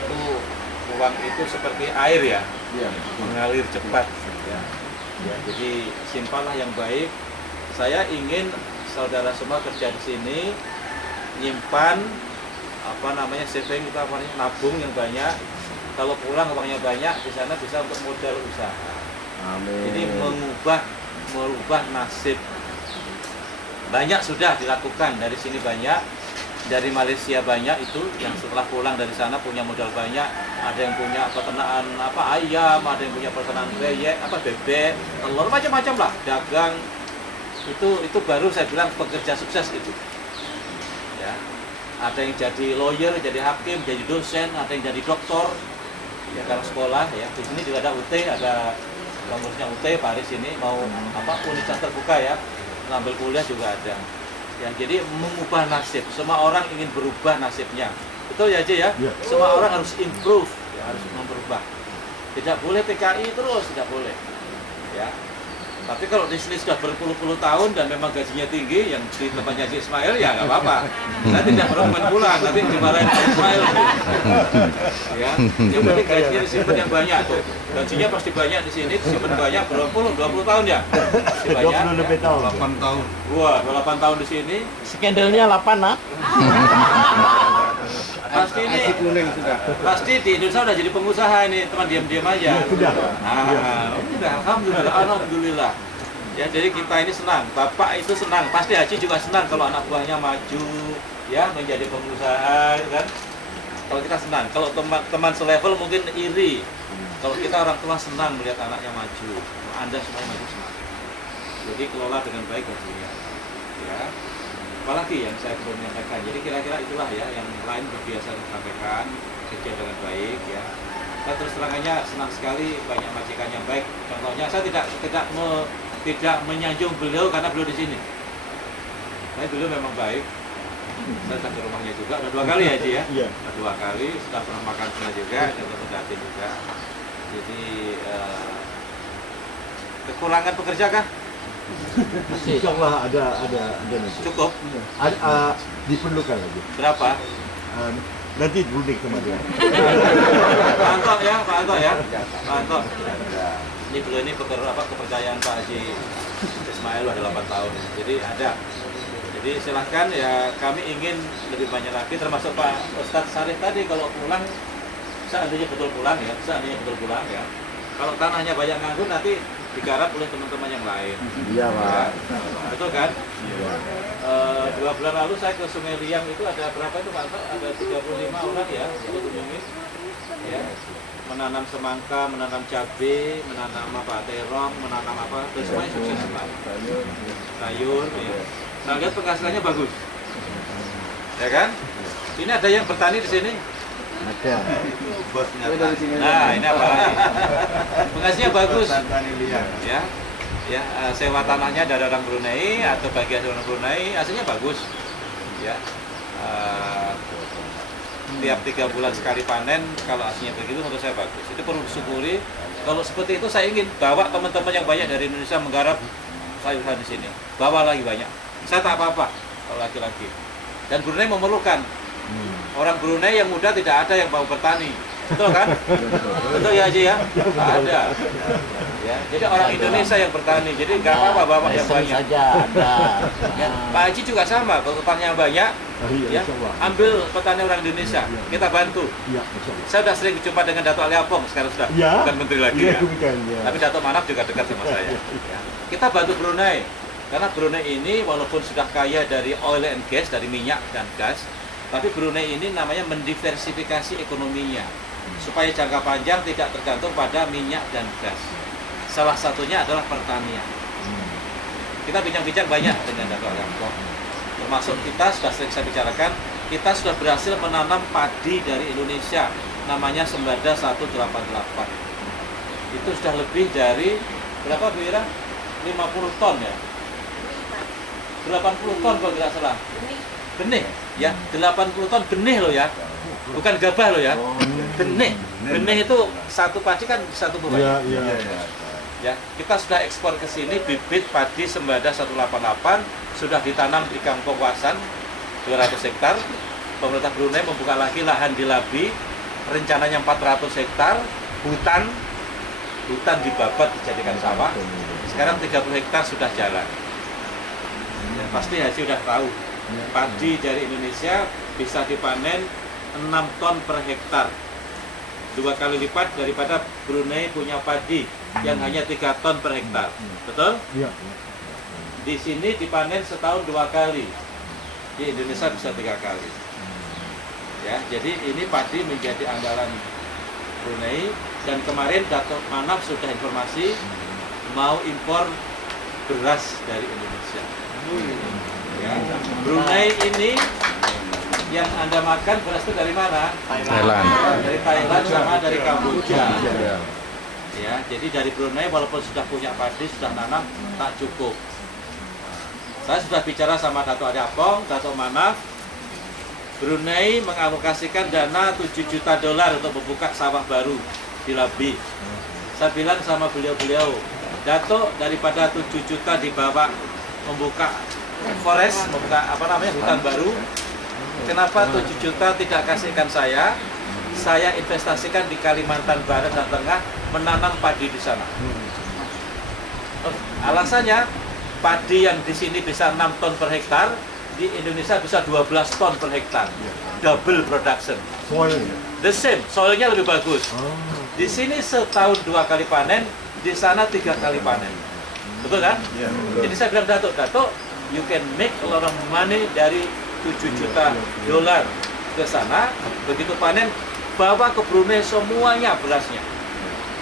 itu seperti air ya, mengalir cepat. Ya. Ya, jadi simpanlah yang baik. Saya ingin saudara semua kerja di sini, nyimpan saving itu nabung yang banyak. Kalau pulang uangnya banyak, di sana bisa untuk modal usaha. Amin. Ini merubah nasib. Banyak sudah dilakukan, dari sini banyak, dari Malaysia banyak itu yang setelah pulang dari sana punya modal banyak. Ada yang punya peternakan ayam, ada yang punya peternakan bebek, telur, macam-macam lah, dagang. Itu baru saya bilang pekerja sukses itu. Ya. Ada yang jadi lawyer, jadi hakim, jadi dosen, ada yang jadi doktor. Ya kalau sekolah ya, di sini juga ada UT, ada pengurusnya UT, Pak Aris ini mau universitas terbuka ya, ngambil kuliah juga ada. Ya, jadi mengubah nasib. Semua orang ingin berubah nasibnya. Betul ya, Ji ya? Semua orang harus improve, ya, harus memperubah. Tidak boleh PKI terus, tidak boleh. Ya. Tapi kalau di sini sudah berpuluh-puluh tahun dan memang gajinya tinggi, yang di tempatnya Haji Ismail ya nggak apa-apa. Saya tidak berkomen pulang, nanti dimarahin Haji Ismail. Ya, yang penting gajinya disimpan yang banyak tuh. Gajinya pasti banyak di sini, disimpan banyak, 20 tahun ya. Pasti banyak. 20 lebih tahun. 8 tahun. Wah, 8 tahun di sini. Skandalnya 8 nak. Pasti ini, kuning sudah. pasti di Indonesia udah jadi pengusaha ini, teman diam-diam aja. Sudah. Udah, alhamdulillah. Ya, jadi kita ini senang, bapak itu senang, pasti Haji juga senang kalau anak buahnya maju, ya menjadi pengusaha, kan? Kalau kita senang, kalau teman selevel mungkin iri. Kalau kita orang tua senang melihat anaknya maju, Anda semua maju senang. Jadi kelola dengan baik gajinya. Ya. Apalagi yang saya belum menyampaikan. Jadi kira-kira itulah ya yang lain biasa saya sampaikan, kerja dengan baik ya. Saya terus terangannya senang sekali banyak majikan yang baik. Contohnya saya tidak menyanjung beliau karena beliau di sini. Tapi beliau memang baik. Saya datang ke rumahnya juga, udah 2 kali ya Ji ya? Iya. Udah 2 kali, sudah pernah makan sana juga, dan ketemu juga. Jadi kekurangan pekerja kah? Insya Allah ada nanti. Cukup? Ada, diperlukan lagi. Berapa? Nanti duduk sama dia. Pak Anto ya, Pak Anto ya. Pak Anto. Ini beliau ini kepercayaan Pak Haji Ismail ada 8 tahun. Jadi ada. Jadi silahkan ya, kami ingin lebih banyak lagi, termasuk Pak Ustadz Sarif tadi kalau pulang, seandainya betul pulang ya, kalau tanahnya banyak nganggur nanti digarap oleh teman-teman yang lain. Iya Pak. Betul kan? Iya. 2 bulan lalu saya ke Sungai Liang itu ada berapa itu Pak? Ada 35 orang ya, yang kunjungi. Ya. Menanam semangka, menanam cabai, menanam terong, menanam terus semuanya sukses Pak. Sayur, ya. Saya lihat penghasilannya bagus. Ya kan? Ini ada yang bertani di sini? Ada. Bosnya Nah, ini apa lagi? Penghasilannya bagus. Ya. Ya, sewa tanahnya dari orang Brunei atau bagian dari orang Brunei, hasilnya bagus. Ya. Tiap 3 bulan sekali panen, kalau hasilnya begitu menurut saya bagus. Itu perlu disyukuri. Kalau seperti itu saya ingin bawa teman-teman yang banyak dari Indonesia menggarap sayuran di sini. Bawa lagi banyak. Saya tak apa-apa kalau laki-laki. Dan Brunei memerlukan. Orang Brunei yang muda tidak ada yang mau bertani. Betul kan? Betul ya Haji ya? Ada. Ya, jadi orang Indonesia yang bertani. Jadi nggak apa-apa bapak yang banyak. Saja ada. Ya, Pak Haji juga sama. Kalau petani yang banyak, ya, ambil petani orang Indonesia. Kita bantu. Saya sudah sering berjumpa dengan Dato' Ali Apong. Sekarang sudah bukan menteri lagi ya. Tapi Dato' Manaf juga dekat sama saya. Ya. Kita bantu Brunei. Karena Brunei ini walaupun sudah kaya dari oil and gas, dari minyak dan gas, tapi Brunei ini namanya mendiversifikasi ekonominya supaya jangka panjang tidak tergantung pada minyak dan gas. Salah satunya adalah pertanian. Kita bincang-bincang banyak dengan Dato' Ali Apong. Termasuk kita sudah sering saya bicarakan, kita sudah berhasil menanam padi dari Indonesia, namanya Sembada 188. Itu sudah lebih dari berapa Bu Ira? 50 ton ya? 80 ton kalau tidak salah. Benih ya, 80 ton benih loh ya. Bukan gabah loh ya. Benih. Benih itu satu padi kan satu buah. Iya. Ya, kita sudah ekspor ke sini bibit padi Sembada 188 sudah ditanam di Kampung Wasan 200 hektar pemerintah Brunei membuka lagi lahan di Labi, rencananya 400 hektar, hutan dibabat dijadikan sawah. Sekarang 30 hektar sudah jalan. Ya, pasti Haji sudah tahu, padi dari Indonesia bisa dipanen 6 ton per hektar, 2 kali lipat daripada Brunei punya padi yang hanya 3 ton per hektar. Betul? Iya. Di sini dipanen setahun 2 kali, di Indonesia bisa 3 kali. Ya, jadi ini padi menjadi andalan Brunei. Dan kemarin Datuk Manaf sudah informasi mau impor beras dari Indonesia. Ya, Brunei ini yang Anda makan beras itu dari mana? Thailand. Dari Thailand sama dari Kamboja. Ya, jadi dari Brunei walaupun sudah punya padi, sudah nanam, tak cukup. Saya sudah bicara sama Datuk Adi Apong, Datuk Manaf. Brunei mengalokasikan dana $7 juta untuk membuka sawah baru di Labi. Saya bilang sama beliau-beliau, Datuk, daripada 7 juta dibawa membuka forest, membuka hutan baru, kenapa 7 juta tidak kasihkan saya investasikan di Kalimantan Barat dan Tengah, menanam padi di sana. Alasannya, padi yang di sini bisa 6 ton per hektar, di Indonesia bisa 12 ton per hektar. Double production. The same, soilnya lebih bagus. Di sini setahun 2 kali panen, di sana 3 kali panen. Betul kan? Jadi saya bilang, Datuk, you can make a lot of money dari 7 juta dolar ke sana. Begitu panen, bawa ke Brunei semuanya berasnya.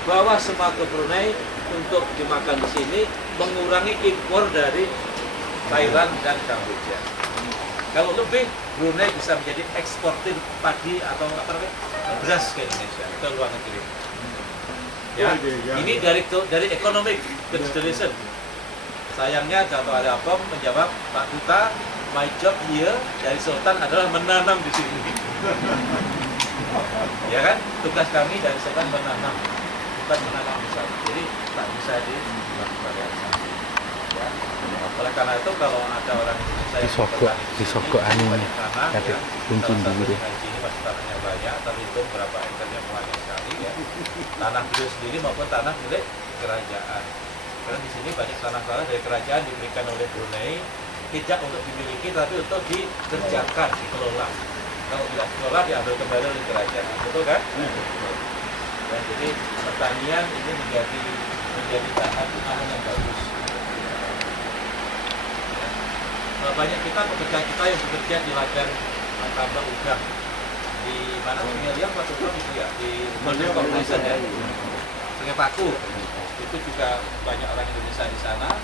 Bawa semua ke Brunei untuk dimakan di sini, mengurangi impor dari Thailand dan Kamboja. Kalau lebih, Brunei bisa menjadi eksportir padi atau beras ke Indonesia, ke luar negeri. Ya, ini dari economic consideration. Sayangnya Datuk Adi Apong menjawab, Pak Duta, my job here dari Sultan adalah menanam di sini. Ya kan? Tugas kami dari Sultan menanam, bukan menanam di sana. Jadi tak bisa dilakukan ya. Oleh karena itu kalau ada orang disogok anu nih, kata kunci dulu. Ini pasti tanahnya banyak, tapi itu berapa hektare banyak sekali ya. Tanah beliau sendiri maupun tanah milik kerajaan. Karena di sini banyak tanah-tanah dari kerajaan diberikan oleh Brunei, tidak untuk dimiliki tapi untuk dikerjakan, dikelola. Kalau tidak dikelola diambil kembali oleh kerajaan, betul kan? Dan jadi pertanian ini menjadi tanah yang bagus. Banyak pekerja kita yang bekerja di ladang tambang udang di mana Sungai Liang, Pak Sugeng itu ya, di Golden Corporation ya, Sungai Paku. Itu juga banyak orang Indonesia di sana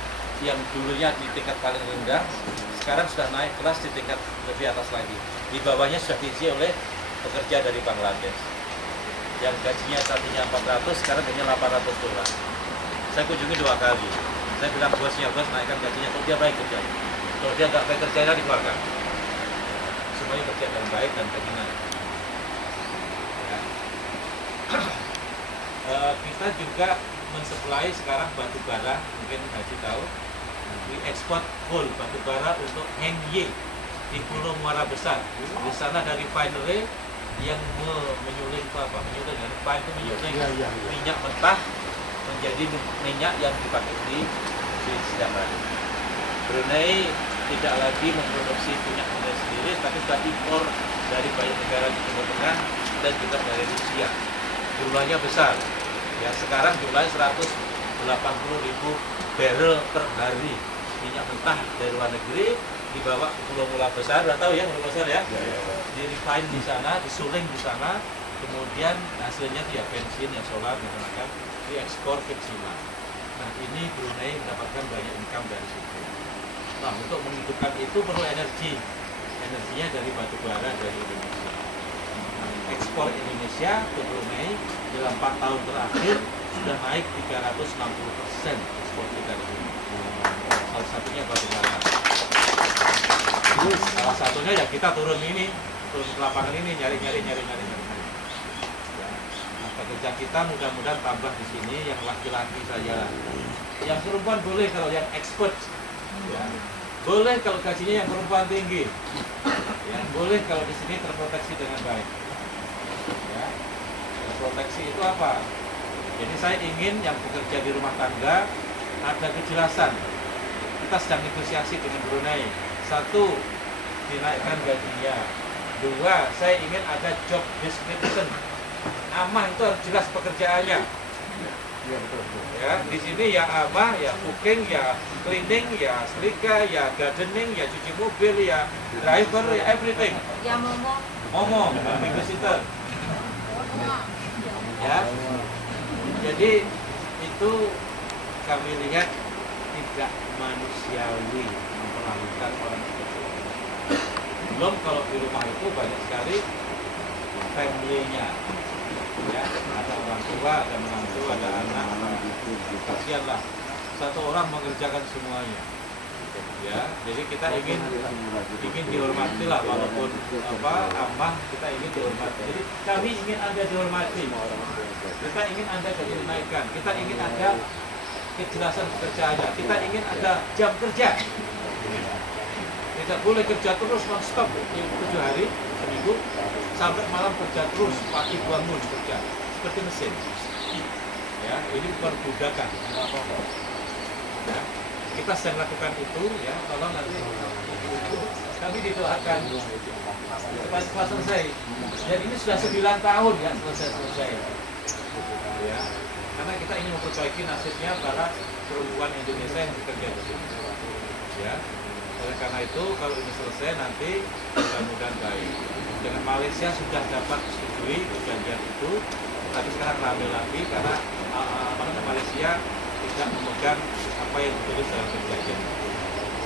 yang dulunya di tingkat paling rendah, sekarang sudah naik kelas di tingkat lebih atas lagi. Di bawahnya sudah diisi oleh pekerja dari Bangladesh yang gajinya tadinya 400, sekarang gajinya $800. Saya kunjungi 2 kali. Saya bilang, bosnya, bos naikkan gajinya, kalau dia baik kerjanya. Kalau dia nggak baik kerjanya, dikeluarkan. Semuanya kerja dengan baik dan gaji naik. Ya. Kita juga mensuplai sekarang batu bara, mungkin Haji tahu, we export coal batu bara untuk Hengye di Pulau Muara Besar. Di sana dari refinery yang menyuling minyak mentah menjadi minyak yang dipakai di Sidang Baru. Brunei tidak lagi memproduksi minyak sendiri, tapi sudah impor dari banyak negara di Timur Tengah dan juga dari Rusia. Jumlahnya besar. Ya, sekarang jumlahnya 180.000 barrel per hari minyak mentah dari luar negeri dibawa ke Pulau Muara Besar. Udah tahu ya Pulau Besar ya? Di refine di sana, disuling di sana, kemudian hasilnya ya bensin, ya solar, menggunakan diekspor ke Cina. Nah, ini Brunei mendapatkan banyak income dari situ. Nah, untuk menghidupkan itu perlu energi. Energinya dari batu bara dari Indonesia. Ekspor Indonesia ke Brunei dalam 4 tahun terakhir sudah naik 360% ekspor kita di sini. Salah satunya batu bara. Salah satunya ya kita turun ke lapangan ini nyari. Ya. Nah, pekerja kita mudah-mudahan tambah di sini yang laki-laki saja. Yang perempuan boleh kalau yang expert. Ya. Boleh kalau gajinya yang perempuan tinggi, ya, boleh kalau di sini terproteksi dengan baik. Ya. Terproteksi itu apa? Jadi saya ingin yang bekerja di rumah tangga ada kejelasan. Kita sedang negosiasi dengan Brunei. 1, dinaikkan gajinya. 2, saya ingin ada job description. Amah itu harus jelas pekerjaannya. Ya, di sini ya amah, ya cooking, ya cleaning, ya setrika, ya gardening, ya cuci mobil, ya driver, ya everything. Ya Momo, babysitter. Ya. Jadi itu kami lihat tidak manusiawi memperlakukan orang seperti itu. Belum kalau di rumah itu banyak sekali family-nya. Ya, ada orang tua, ada menantu, ada anak, kasihanlah satu orang mengerjakan semuanya. Ya, jadi kita ingin dihormati lah, walaupun amah kita ingin dihormati. Jadi kami ingin Anda dihormati, kita ingin Anda jadi dinaikkan, kita ingin ada kejelasan pekerjaannya, kita ingin ada jam kerja. Tidak boleh kerja terus non-stop 7 hari seminggu sampai malam kerja terus, pagi bangun kerja seperti mesin. Ya, ini perbudakan. Ya, kita sedang lakukan itu, ya, tolong nanti kami didoakan cepat selesai. Dan ini sudah 9 tahun ya selesai. Ya, karena kita ingin memperbaiki nasibnya para perempuan Indonesia yang bekerja di sini. Ya. Oleh karena itu, kalau ini selesai nanti mudah-mudahan baik. Dengan Malaysia sudah dapat setujui perjanjian itu, tapi sekarang rame lagi karena Malaysia tidak memegang apa yang ditulis dalam perjanjian.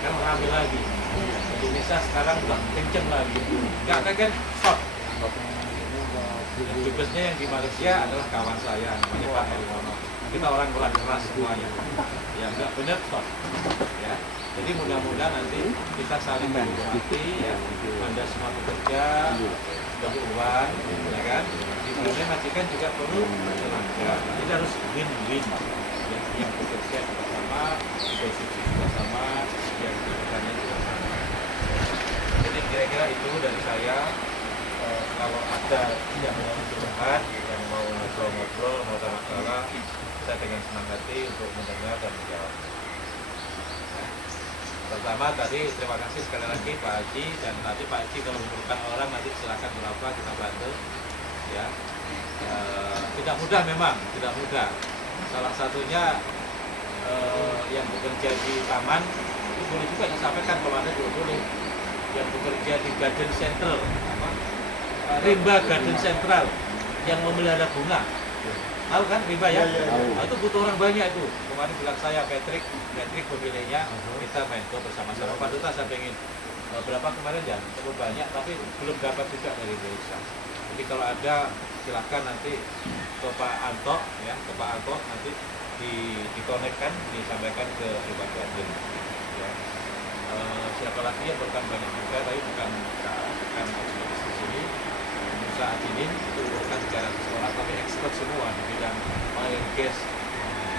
Sekarang rame lagi. Indonesia sekarang sudah kenceng lagi. Nggak kan stop. Tugasnya yang di Malaysia adalah kawan saya, namanya Pak Herwono. Kita orang keras semuanya. Ya nggak benar stop. Ya. Jadi mudah-mudahan nanti kita saling menghormati, ya. Anda semua bekerja, berhubungan, ya kan? Di Brunei majikan juga perlu tenaga. Jadi harus win-win. Yang bekerja juga sama, posisi juga sama, yang bekerjanya juga sama. Jadi kira-kira itu dari saya. Kalau ada yang mau curhat, yang mau ngobrol-ngobrol, mau ada masalah, saya dengan senang hati untuk mendengar dan menjawab. Pertama tadi terima kasih sekali lagi Pak Haji, dan tadi Pak Haji kalau memerlukan orang nanti silakan berapa kita bantu. Ya, tidak mudah memang, tidak mudah. Salah satunya yang bekerja di taman itu boleh juga disampaikan kalau ada juga boleh. Yang bekerja di Garden Central, Rimba Garden Central yang memelihara bunga. Tahu kan Rimba ya? Nah, itu butuh orang banyak itu. Kemarin bilang saya Patrick pemilihnya, kita mentor bersama-sama. Pak Duta saya pengen berapa kemarin ya? Cukup banyak, tapi belum dapat juga dari Indonesia. Jadi kalau ada silakan nanti ke Pak Anto, ya, ke Pak Anto nanti dikonekkan, disampaikan ke Rimba Garden. Ya. Siapa lagi yang bukan banyak juga, tapi bukan ekspertis di sini. Saat ini itu bukan 300 orang, tapi expert semua di bidang oil and gas.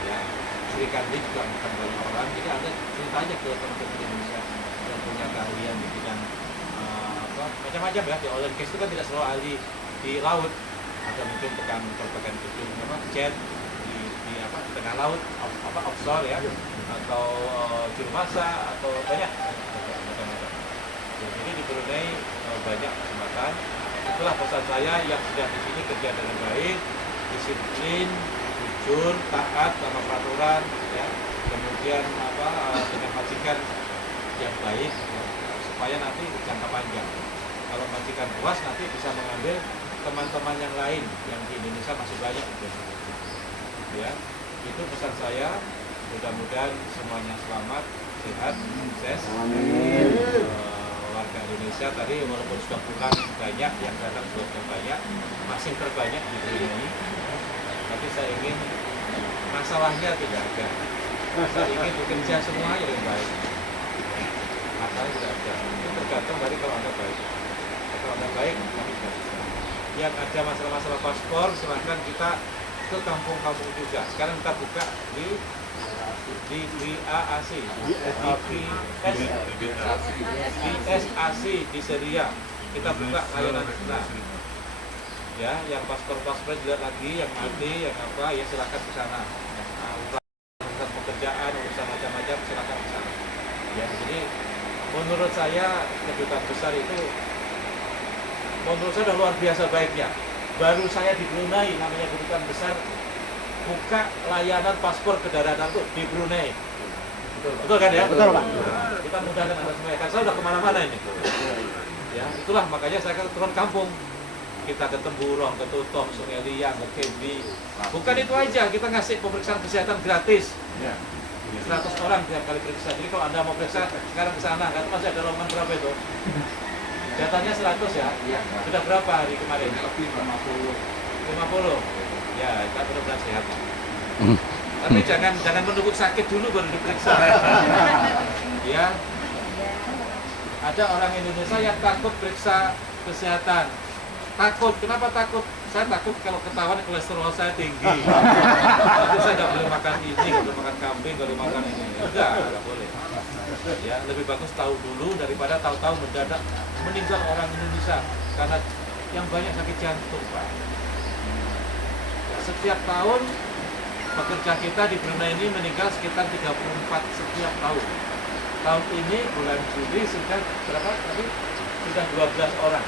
Ya, Sri Kandi juga bukan banyak orang. Jadi Anda cerita aja ke teman-teman Indonesia yang punya keahlian di bidang macam-macam ya. Di oil and gas itu kan tidak selalu ahli di laut. Ada mungkin tekan gedung jet di tengah laut, offshore ya, atau juru masak, atau banyak macam-macam. Jadi di Brunei banyak kesempatan. Itulah pesan saya yang sudah di sini kerja dengan baik, disiplin, jujur, taat sama peraturan, ya. Kemudian dengan majikan yang baik, ya, supaya nanti jangka panjang. Kalau majikan puas nanti bisa mengambil teman-teman yang lain yang di Indonesia masih banyak. Ya, itu pesan saya. Mudah-mudahan semuanya selamat, sehat, sukses. Warga Indonesia tadi walaupun sudah pulang banyak, yang datang sudah banyak, masih terbanyak di dunia ini. Tapi saya ingin masalahnya tidak ada. Saya ingin bekerja semuanya dengan baik. Masalah tidak ada. Itu tergantung dari kalau Anda baik. Kalau Anda baik, kami tidak bisa. Yang ada masalah-masalah paspor, silahkan kita ke kampung-kampung juga. Sekarang kita buka di di BAAC, BSAC di Syria. Kita buka layanan sana. Ya, yang paspor dilihat lagi, yang mati, yang apa, ya silakan ke sana. Nah, urusan pekerjaan, urusan macam-macam, silakan ke sana. Ya, jadi menurut saya kedutaan besar itu, menurut saya sudah luar biasa baiknya. Baru saya di Brunei, namanya kedutaan besar, buka layanan paspor kedaratan tuh di Brunei. Betul kan ya? Betul, Pak. Nah, kita mudahkan Anda semua. Kan saya udah kemana-mana ini. Ya, itulah makanya saya kan turun kampung. Kita ke Temburong, ke Tutong, Sungai Liang, ke Kembi. Bukan itu aja, kita ngasih pemeriksaan kesehatan gratis. 100 orang tiap kali periksa. Jadi kalau Anda mau periksa sekarang ke sana, kan masih ada lowongan berapa itu? Datanya 100 ya? Sudah berapa hari kemarin? 50. Ya, kita benar-benar sehat. Tapi jangan menunggu sakit dulu baru diperiksa. Ya. Ada orang Indonesia yang takut periksa kesehatan. Takut, kenapa takut? Saya takut kalau ketahuan kolesterol saya tinggi. Nanti saya nggak boleh makan ini, nggak boleh makan kambing, nggak boleh makan ini. Nggak boleh. Ya, lebih bagus tahu dulu daripada tahu-tahu mendadak meninggal orang Indonesia karena yang banyak sakit jantung, Pak. Ya, setiap tahun pekerja kita di Brunei ini meninggal sekitar 34 setiap tahun. Tahun ini bulan Juli sudah berapa? Tadi sudah 12 orang.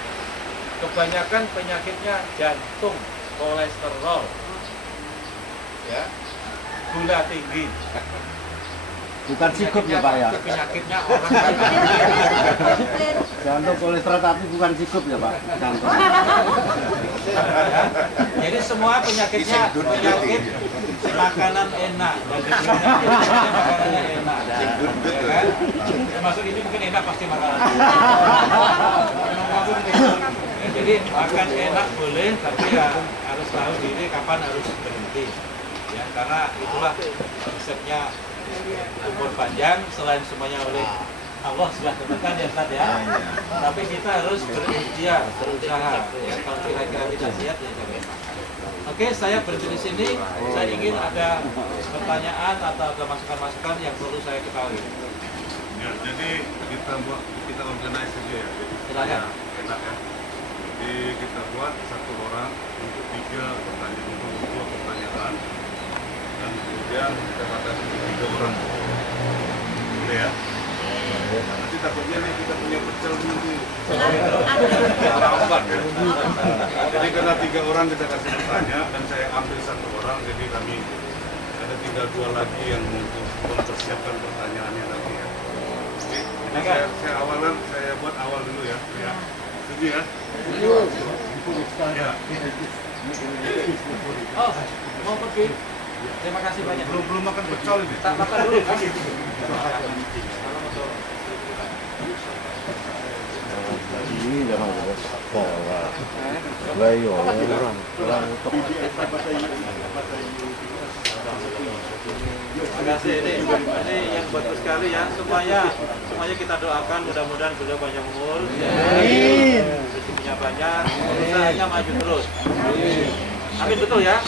Kebanyakan penyakitnya jantung, kolesterol, ya, gula tinggi. Bukan sikut ya Pak ya? Penyakitnya orang Jantung kolesterol tapi bukan sikut ya Pak? Jantung. ya. Jadi semua penyakitnya penyakit makanan enak. Makanannya enak. Ya kan? Termasuk ini mungkin enak pasti makanan. Ya, jadi makan enak boleh, tapi ya harus tahu diri kapan harus berhenti. Ya, karena itulah resepnya umur panjang selain semuanya oleh Allah sudah tentukan ya Ustaz ya. Tapi kita harus berikhtiar, berusaha. Ya, kalau kira-kira tidak siap ya jangan. Oke, saya berhenti di sini. Saya ingin ada pertanyaan atau ada masukan-masukan yang perlu saya ketahui. Ya, jadi kita organize saja ya. Silakan. Enak ya. Jadi kita buat 1 orang untuk 3 pertanyaan, untuk 2 pertanyaan, dan kemudian kita batasi 3 orang. Boleh ya? Nanti takutnya nih kita punya pecel nanti. Lambat ya. Jadi karena 3 orang kita kasih bertanya dan saya ambil 1 orang, jadi kami ada tinggal 2 lagi yang untuk mempersiapkan pertanyaannya nanti ya. Oke, jadi saya buat awal dulu ya. Ya. Setuju ya? Ya. Oh, mau pergi? Terima kasih banyak. Belum makan pecel ini. Tak makan dulu kan? Ini jangan ada sekolah. Bayo orang untuk. Terima kasih, ini yang bagus sekali ya. Semuanya kita doakan mudah-mudahan beliau panjang umur, rezekinya banyak, usahanya maju terus. Amin, betul ya?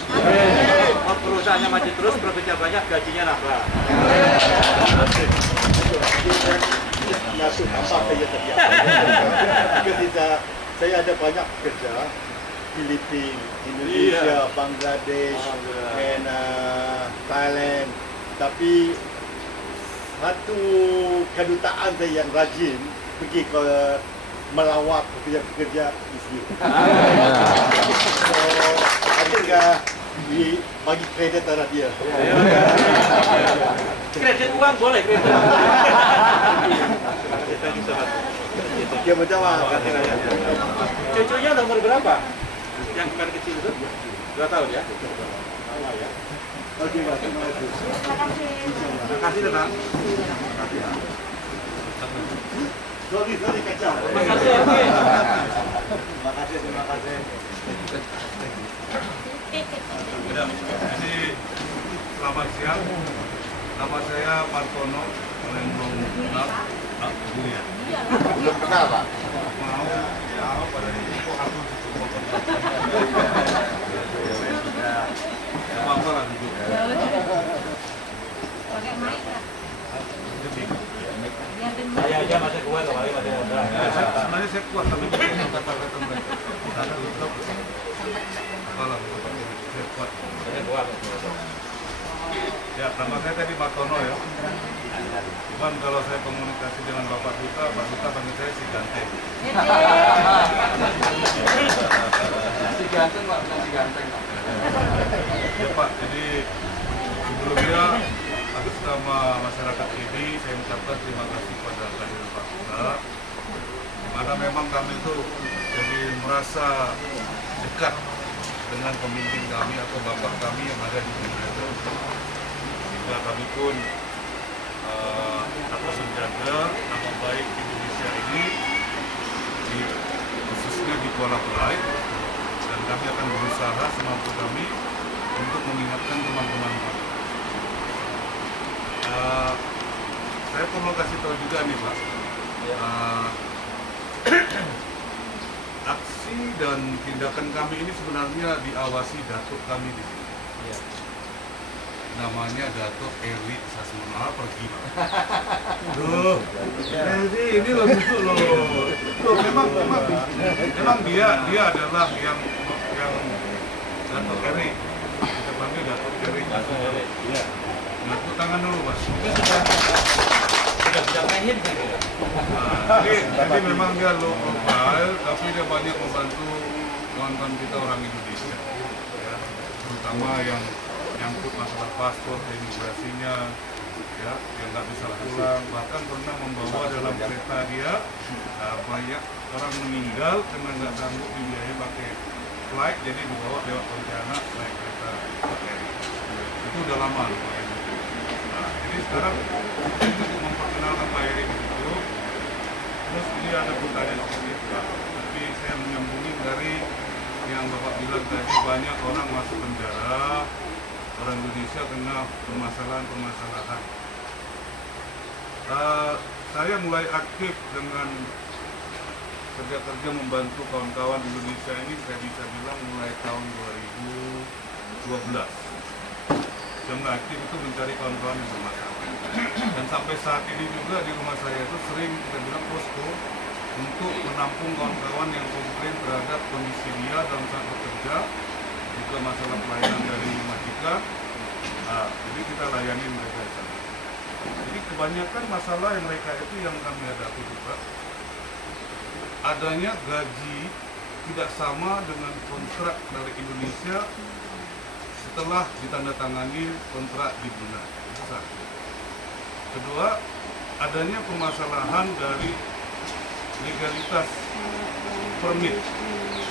Mau perusahaannya maju terus, profitnya banyak, gajinya nambah. Masuk apa saja terjadi. Ketika saya ada banyak kerja, Filipina, Indonesia, Bangladesh, dan Thailand. Tapi satu kedutaan saya yang rajin pergi ke melawat pekerja-pekerja Islam. So, adakah bagi kredit terhadap dia? Kredit uang boleh, kredit uang. Dia menjawab. Cucunya nomor berapa? Yang paling kecil itu? 2 tahun ya? Oke, Pak. Terima kasih. Terima kasih, Bang. Sorry, kacau. Terima kasih, oke. Terima kasih. Jadi selamat siang. Nama saya Partono, kalian belum kenal? Ini ya. Belum kenal Pak. Mau ya pada ini kok aku semua kontak. Ya apa lah duduk. Saya aja masih kuat, kemarin masih muda. Sebenarnya saya kuat, tapi saya kata-kata mereka satu itu apalah seperti itu, saya kuat. Saya kuat. Ya, nama saya tadi Matono ya. Cuman kalau saya komunikasi dengan Bapak Duta panggil saya si Ganteng. Si ganteng Pak, bukan si ganteng Pak. Ya Pak, jadi sebelumnya atas nama masyarakat ini saya mengucapkan terima kasih pada kehadiran Pak Duta. Karena memang kami itu jadi merasa dekat dengan pemimpin kami atau bapak kami yang ada di dunia itu. Sehingga kami pun akan menjaga nama baik Indonesia ini khususnya di Kuala Belait, dan kami akan berusaha semampu kami untuk mengingatkan teman-teman kami. Saya perlu kasih tahu juga nih Pak, aksi dan tindakan kami ini sebenarnya diawasi datuk kami di sini. Namanya Datuk Eri Sasmona pergi Pak. Loh, Eri ini loh lucu loh. Loh memang dia adalah yang Datuk Eri. Kita panggil Datuk Eri. Iya. Ngaku tangan dulu Mas. Sudah bisa main gitu. Jadi memang dia low profile, tapi dia banyak membantu kawan-kawan kita orang Indonesia. Ya, terutama yang nyangkut masalah paspor, imigrasinya, ya, yang nggak bisa pulang, bahkan pernah membawa dalam kereta dia banyak orang meninggal karena nggak sanggup dibiayai pakai flight, jadi dibawa lewat Pontianak naik kereta ferry. Itu udah lama loh Pak Eri. Nah, jadi sekarang untuk memperkenalkan Pak Eri itu, terus ini ada pertanyaan sedikit Pak, tapi saya menyambungin dari yang Bapak bilang tadi, banyak orang masuk penjara, orang Indonesia kena permasalahan-permasalahan. Saya mulai aktif dengan kerja-kerja membantu kawan-kawan Indonesia ini, saya bisa bilang mulai tahun 2012. Saya mulai aktif itu mencari kawan-kawan yang bermasalah. Dan sampai saat ini juga di rumah saya itu sering kita bilang posko untuk menampung kawan-kawan yang komplain terhadap kondisi dia dalam saat bekerja, juga masalah pelayanan dari majikan. Jadi kita layani mereka di sana. Jadi kebanyakan masalah yang mereka itu yang kami hadapi juga adanya gaji tidak sama dengan kontrak dari Indonesia setelah ditandatangani kontrak di Brunei. Itu satu. Kedua, adanya permasalahan dari legalitas permit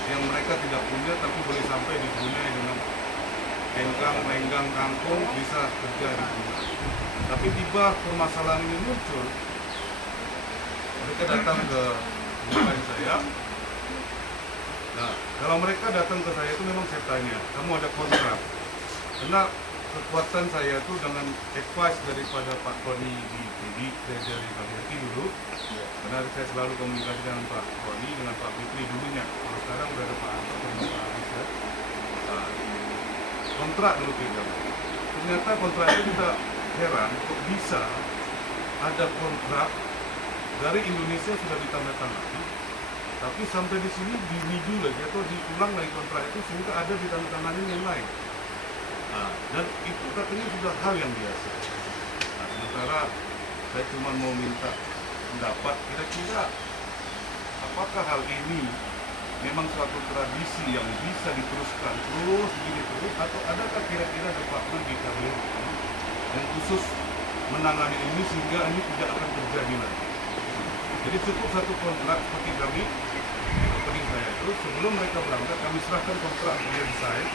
yang mereka tidak punya tapi boleh sampai di Brunei dengan engkang, lenggang, kangkung bisa kerja di Brunei. Tapi tiba permasalahan ini muncul, mereka datang ke klien saya. Nah, kalau mereka datang ke saya itu memang saya tanya, kamu ada kontrak? Karena kekuatan saya itu dengan advice daripada Pak Koni di Treasury Kaliati dulu, karena saya selalu komunikasi dengan Pak Koni, dengan Pak Fitri dulunya. Kalau sekarang udah ada Pak Anto dan Pak Arisa. Kontrak dulu kita. Ternyata kontrak itu kita heran kok bisa ada kontrak dari Indonesia sudah ditandatangani, tapi sampai di sini di-renew lagi atau diulang lagi kontrak itu sehingga ada ditandatangani yang lain. Dan itu katanya sudah hal yang biasa. Sementara saya cuma mau minta pendapat kira-kira apakah hal ini memang suatu tradisi yang bisa diteruskan terus begini terus, atau adakah kira-kira departemen di KBRI yang khusus menangani ini sehingga ini tidak akan terjadi lagi. Jadi cukup satu kontrak seperti kami, opening saya itu sebelum mereka berangkat kami serahkan kontrak dia desain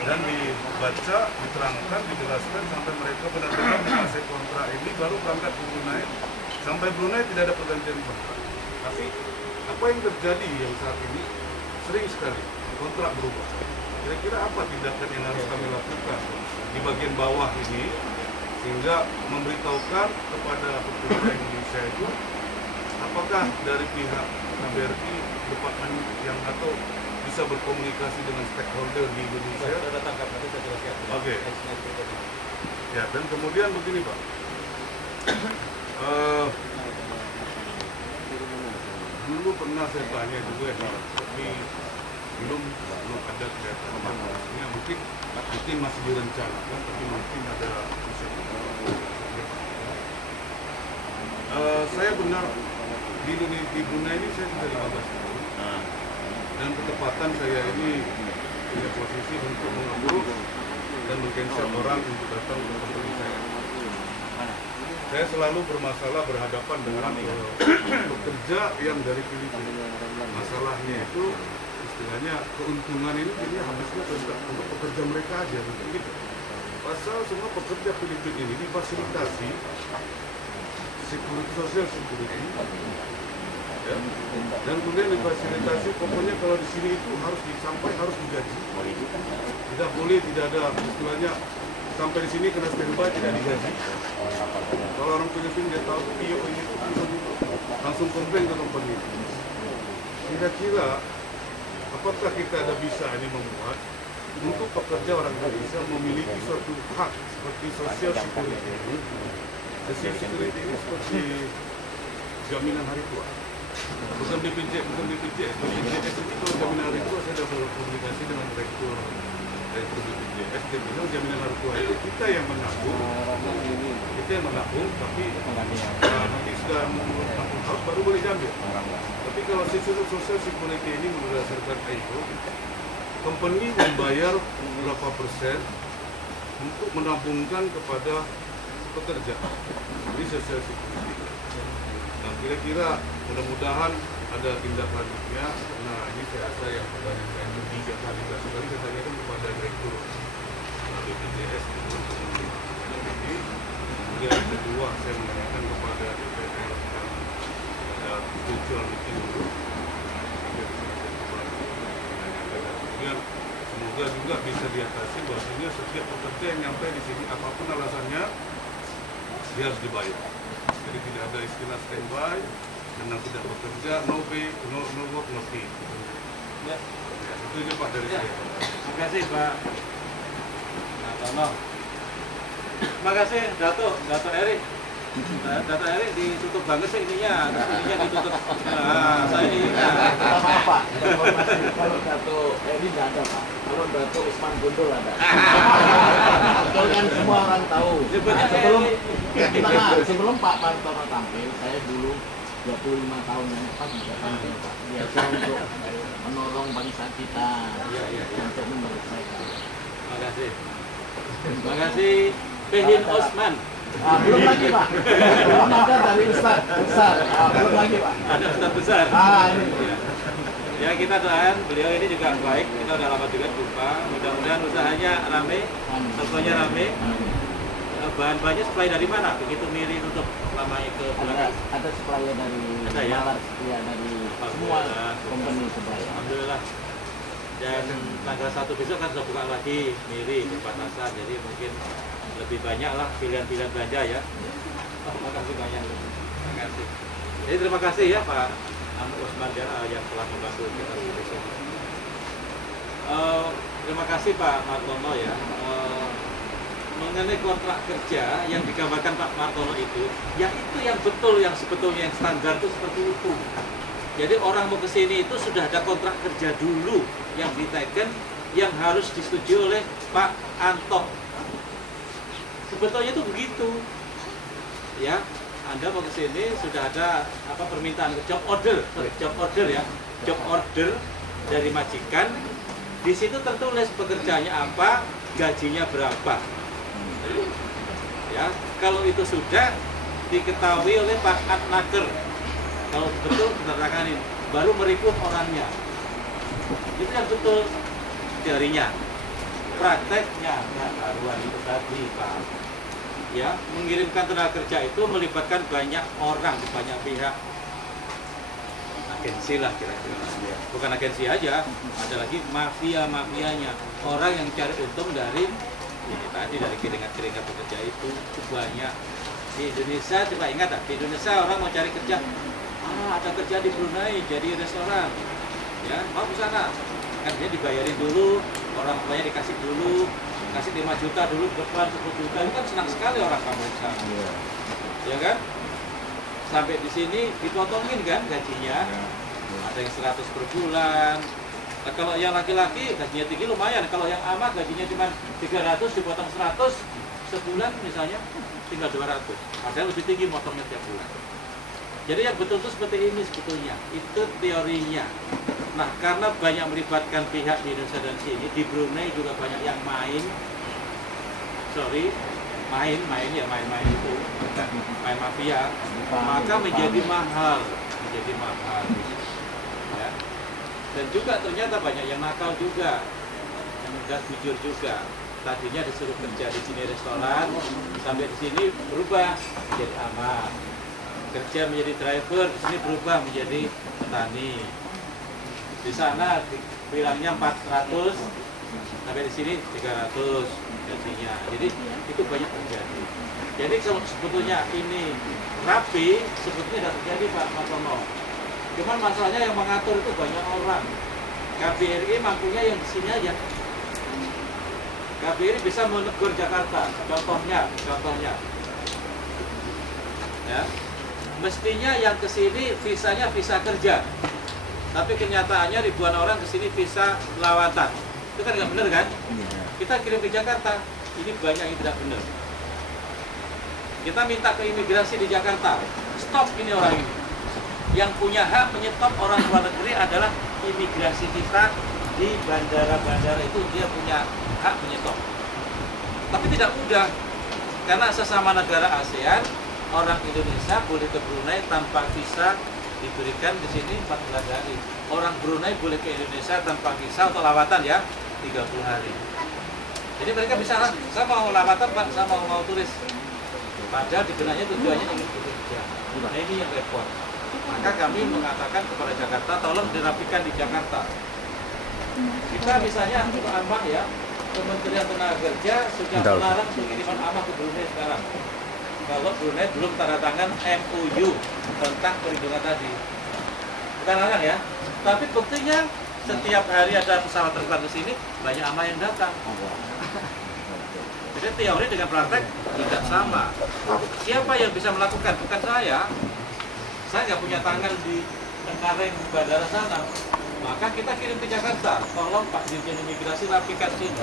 dan dibaca, diterangkan, dijelaskan sampai mereka benar-benar menguasai kontrak ini baru berangkat ke Brunei. Sampai Brunei tidak ada pergantian kontrak. Tapi apa yang terjadi yang saat ini sering sekali kontrak berubah. Kira-kira apa tindakan yang harus kami lakukan di bagian bawah ini sehingga memberitahukan kepada pekerja Indonesia itu apakah dari pihak KBRI departemen yang atau bisa berkomunikasi dengan stakeholder di Indonesia. Oke. Ya, dan kemudian begini Pak, Dulu pernah saya tanya juga nih, tapi belum ada kelihatan. Ya, mungkin masih direncanakan, tapi mungkin ada bisa. Saya benar di Brunei ini saya sudah 15 tahun. Dan ketepatan saya ini punya posisi untuk mengurus dan meng-cancel orang untuk datang ke company saya. Saya selalu bermasalah berhadapan dengan pekerja yang dari Filipina. Masalahnya itu istilahnya keuntungan ini habisnya untuk pekerja mereka aja gitu. Pasal semua pekerja Filipina ini difasilitasi social security, ya. Dan kemudian difasilitasi pokoknya kalau di sini itu harus digaji. Tidak boleh tidak ada istilahnya sampai di sini kena standby tidak digaji. Kalau orang Filipina dia tahu PO ini itu langsung komplain ke company. Kira-kira apakah kita ada bisa ini membuat untuk pekerja orang Indonesia memiliki suatu hak seperti social security? Social security ini seperti jaminan hari tua. Bukan BPJS. BPJS itu kalau jaminan hari tua saya sudah berkomunikasi dengan direktur BPJS. Dia bilang jaminan hari tua itu kita yang menabung, tapi nanti sudah harus baru boleh diambil. Tapi kalau social security ini berdasarkan itu, company membayar berapa persen untuk menabungkan kepada pekerja di social security. Nah, kira-kira mudah-mudahan ada tindak lanjutnya. Nah, ini saya rasa yang pertanyaan saya itu 3 kali. Sekali saya tanyakan kepada direktur BPJS kemudian yang kedua saya menanyakan kepada DPR dan virtual meeting dulu. Kemudian semoga juga bisa diatasi bahwasanya setiap pekerja yang nyampe di sini apapun alasannya dia harus dibayar. Jadi tidak ada istilah standby dan tidak bekerja, no pay, no work, no pay. Ya, itu aja Pak dari saya. Terima kasih Pak Tono. Terima kasih Dato Eri. Dato Eri ditutup banget sih ininya ditutup. Nah, saya ingat. Apa? Kalau Dato Eri nggak ada Pak. Kalau Dato Usman Gundul ada. Betul kan semua orang tahu. Sebelum Pak Martono tampil, saya dulu 25 tahun yang lepas juga tampil Pak. Biasa untuk menolong bangsa kita, untuk menyelesaikan. Terima kasih. Terima kasih Pehin Osman. Belum lagi Pak. Belum ada dari Ustaz besar. Belum lagi Pak. Ada Ustaz besar. Ini. Ya kita doakan beliau ini juga baik. Kita udah lama juga jumpa. Mudah-mudahan usahanya rame, tokonya rame. Bahan-bahannya supply dari mana? Begitu Miri untuk lamanya ke belakang. Ada supply dari Malar, ya dari semua company supply. Alhamdulillah. Dan tanggal 1 besok kan sudah buka lagi Miri perbatasan, jadi mungkin lebih banyak lah pilihan-pilihan belanja ya. Terima kasih banyak. Terima kasih. Jadi terima kasih ya Pak Usman yang telah membantu kita besok. Terima kasih Pak Martono ya. Mengenai kontrak kerja yang digambarkan Pak Martono itu, ya itu yang betul, yang sebetulnya yang standar itu seperti itu. Jadi orang mau ke sini itu sudah ada kontrak kerja dulu yang diteken, yang harus disetujui oleh Pak Anto. Sebetulnya itu begitu. Ya, Anda mau ke sini sudah ada permintaan job order ya, job order dari majikan. Di situ tertulis pekerjaannya apa, gajinya berapa. Ya, kalau itu sudah diketahui oleh Pak Adnaker, kalau betul diterangkan baru merekrut orangnya. Itu yang betul teorinya. Prakteknya nggak karuan itu tadi Pak. Ya, mengirimkan tenaga kerja itu melibatkan banyak orang, banyak pihak. Agensi lah kira-kira. Bukan agensi aja, ada lagi mafia-mafianya. Orang yang cari untung dari ini tadi dari keringat-keringat pekerja itu banyak. Di Indonesia coba ingat di Indonesia orang mau cari kerja, ada kerja di Brunei jadi restoran, ya mau ke sana, kan dia dibayarin dulu, orang tuanya dikasih dulu, kasih 5 juta dulu, depan 10 juta, itu kan senang sekali orang kamu sana, ya kan? sampai di sini dipotongin kan gajinya. Ada yang 100 per bulan. Nah, kalau yang laki-laki gajinya tinggi lumayan. Kalau yang ama gajinya cuma 300 dipotong 100 sebulan misalnya tinggal 200. Padahal lebih tinggi motongnya tiap bulan. Jadi yang betul itu seperti ini sebetulnya. Itu teorinya. Nah, karena banyak melibatkan pihak di Indonesia dan sini, di Brunei juga banyak yang main itu, main mafia, maka menjadi mahal, ya. Dan juga ternyata banyak yang nakal juga, yang enggak jujur juga. Tadinya disuruh kerja di sini restoran, sampai di sini berubah menjadi amat. Kerja menjadi driver, di sini berubah menjadi petani. Di sana bilangnya 400, sampai di sini 300 gajinya. Jadi itu banyak terjadi. Jadi kalau sebetulnya ini rapi, sebetulnya tidak terjadi Pak Matono. Cuman masalahnya yang mengatur itu banyak orang. KBRI mampunya yang di sini aja. KBRI bisa menegur Jakarta. Contohnya, ya. Mestinya yang ke sini visanya visa kerja. Tapi kenyataannya ribuan orang ke sini visa lawatan. Itu kan nggak benar kan? Kita kirim ke Jakarta, ini banyak yang tidak benar. Kita minta ke imigrasi di Jakarta, stop ini orang ini. Yang punya hak menyetop orang luar negeri adalah imigrasi kita di bandara-bandara itu, dia punya hak menyetop. Tapi tidak mudah, karena sesama negara ASEAN, orang Indonesia boleh ke Brunei tanpa visa diberikan di sini 14 hari. Orang Brunei boleh ke Indonesia tanpa visa untuk lawatan ya, 30 hari. Jadi mereka bisa, saya mau lawatan Pak, saya mau turis. Padahal di benaknya tujuannya ingin bekerja. Nah ini yang repot. Maka kami mengatakan kepada Jakarta, tolong dirapikan di Jakarta. Kita misalnya untuk amah ya, Kementerian Tenaga Kerja sudah melarang pengiriman amah ke Brunei sekarang. Kalau Brunei belum tanda tangan MOU tentang perlindungan tadi. Bukan larang ya, tapi buktinya setiap hari ada pesawat terbang ke sini, banyak amah yang datang. Jadi teori dengan praktek tidak sama. Siapa yang bisa melakukan? Bukan saya. Saya nggak punya tangan di Cengkareng bandara sana. Maka kita kirim ke Jakarta. Tolong Pak Dirjen Imigrasi rapikan sini.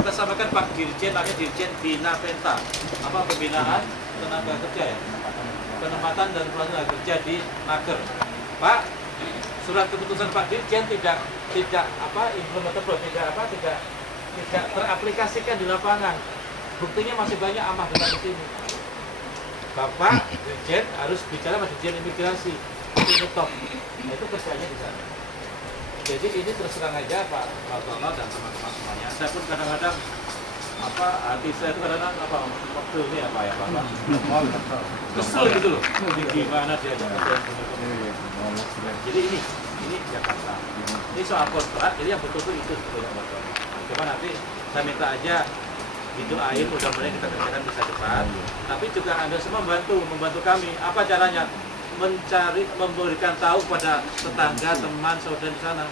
Kita sampaikan Pak Dirjen, namanya Dirjen Bina Penta. Apa pembinaan tenaga kerja ya? Penempatan dan pelaksanaan kerja di Naker. Pak, surat keputusan Pak Dirjen tidak implementable, tidak teraplikasikan di lapangan. Buktinya masih banyak amah di sini. Bapak Dirjen harus bicara sama Dirjen Imigrasi. Itu top. Nah, itu kerjanya di sana. Jadi ini terus terang aja Pak Matono dan teman-teman semuanya. Saya pun kadang-kadang hati saya itu kadang-kadang waktu ini ya Pak. Kesel gitu loh. Gimana dia Jadi ini Jakarta. Ini soal kontrak, jadi yang betul-betul itu sebetulnya kontrak. Cuma nanti saya minta aja didoain mudah-mudahan kita kerjakan bisa cepat. Tapi juga Anda semua membantu kami. Apa caranya? Memberikan tahu pada tetangga, teman, saudara di sana.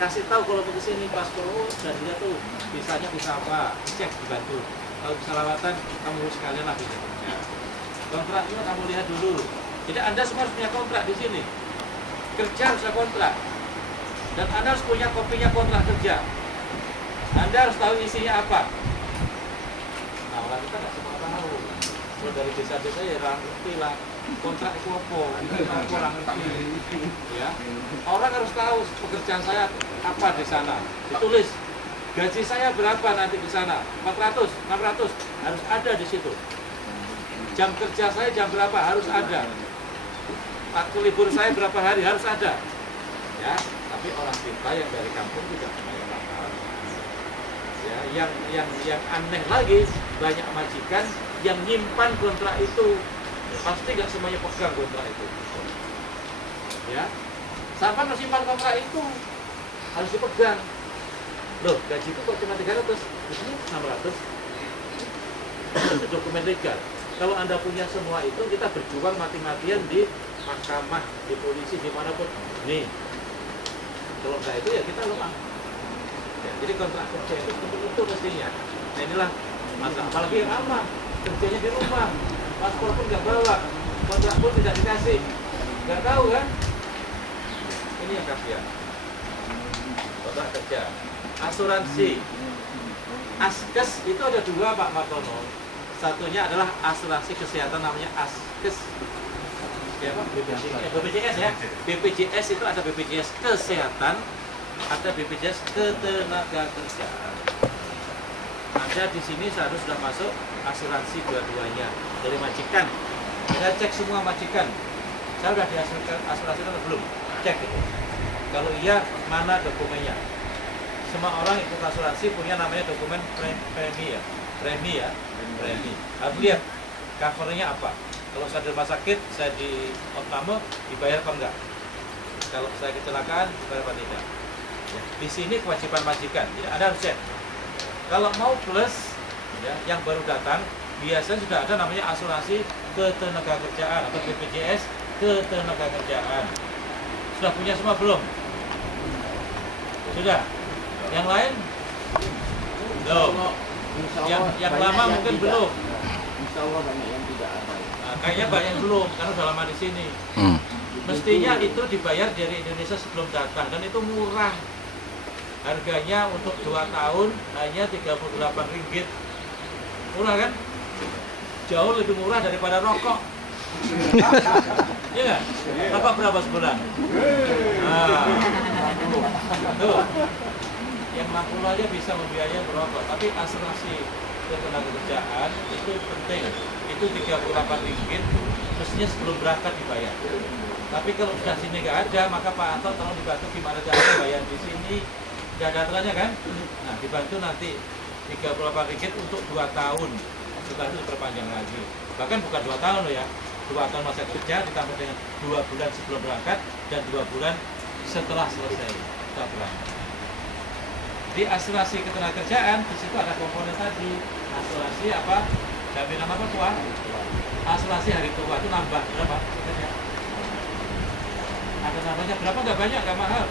Kasih tahu kalau mau kesini paspor dan dia tuh visanya bisa apa, cek dibantu. Kalau bisa lawatan, kamu harus sekalian lah bisa kerja. Kontraknya kamu lihat dulu. Jadi Anda semua harus punya kontrak di sini. Kerja harus ada kontrak. Dan Anda harus punya kopinya kontrak kerja. Anda harus tahu isinya apa. Nah, orang kita nggak semua tahu. Kalau dari desa-desa ya orang ngerti lah. Kontrak itu apa? Orang ngerti. Ya. Orang harus tahu pekerjaan saya apa di sana. Ditulis. Gaji saya berapa nanti di sana? 400, 600 harus ada di situ. Jam kerja saya jam berapa harus ada. Waktu libur saya berapa hari harus ada. Ya, tapi orang kita yang dari kampung tidak banyak masalah. Ya, yang aneh lagi banyak majikan yang nyimpan kontrak itu. Pasti nggak semuanya pegang kontrak itu. Ya, sampai simpan kontrak itu harus dipegang. Loh, gajiku kok cuma 300, di sini 600. Itu dokumen legal. Kalau Anda punya semua itu, kita berjuang mati-matian di mahkamah, di polisi, dimanapun. Nih, kalau enggak itu ya kita lemah. Ya, jadi kontrak kerja itu betul-betul mestinya. Nah inilah masalah. Apalagi yang aman, kerjanya di rumah, paspor pun nggak bawa, kontrak pun tidak dikasih. Nggak tahu kan? Ini yang kasihan. Kontrak kerja, asuransi, Askes itu ada dua Pak Martono. Satunya adalah asuransi kesehatan namanya Askes. Ya Pak, BPJS ya. BPJS itu ada BPJS kesehatan, ada BPJS ketenagakerjaan. Ada di sini seharusnya sudah masuk asuransi dua-duanya dari majikan. Saya cek semua majikan. Saya sudah diasuransi atau belum? Cek itu. Kalau iya, mana dokumennya? Semua orang ikut asuransi punya namanya dokumen premi ya. Premi. Harus lihat covernya apa. Kalau saya di rumah sakit, saya di opname, dibayar apa enggak? Kalau saya kecelakaan, dibayar apa tidak? Ya. Di sini kewajiban majikan. Tidak ada harus cek. Kalau mau plus, ya, yang baru datang, biasanya sudah ada namanya asuransi ketenagakerjaan atau BPJS ketenagakerjaan. Sudah punya semua belum? Sudah. Yang lain? Belum. Yang lama mungkin tidak. belum. Insya Allah banyak yang tidak ada. Nah, kayaknya banyak belum karena sudah lama di sini. Mestinya itu dibayar dari Indonesia sebelum datang dan itu murah. Harganya untuk 2 tahun hanya Rp38. Murah kan? Jauh lebih murah daripada rokok. Iya nggak? Rokok berapa sebulan? Nah, tuh. Yang 60 aja bisa membiayai merokok, tapi asuransi ketenagakerjaan itu penting. Itu Rp38, mestinya sebelum berangkat dibayar. Tapi kalau sudah sini nggak ada, maka Pak Anto tolong dibantu gimana caranya bayar di sini. Nggak ada aturannya kan? Nah, dibantu nanti Rp38 untuk 2 tahun. Setelah itu diperpanjang lagi. Bahkan bukan 2 tahun loh ya. 2 tahun masa kerja ditambah dengan 2 bulan sebelum berangkat dan 2 bulan setelah selesai kita berangkat. Di asuransi ketenagakerjaan di situ ada komponen tadi. Asuransi apa? Jaminan apa tua? Asuransi hari tua itu nambah berapa? Ada nambahnya berapa? Nggak banyak, nggak mahal.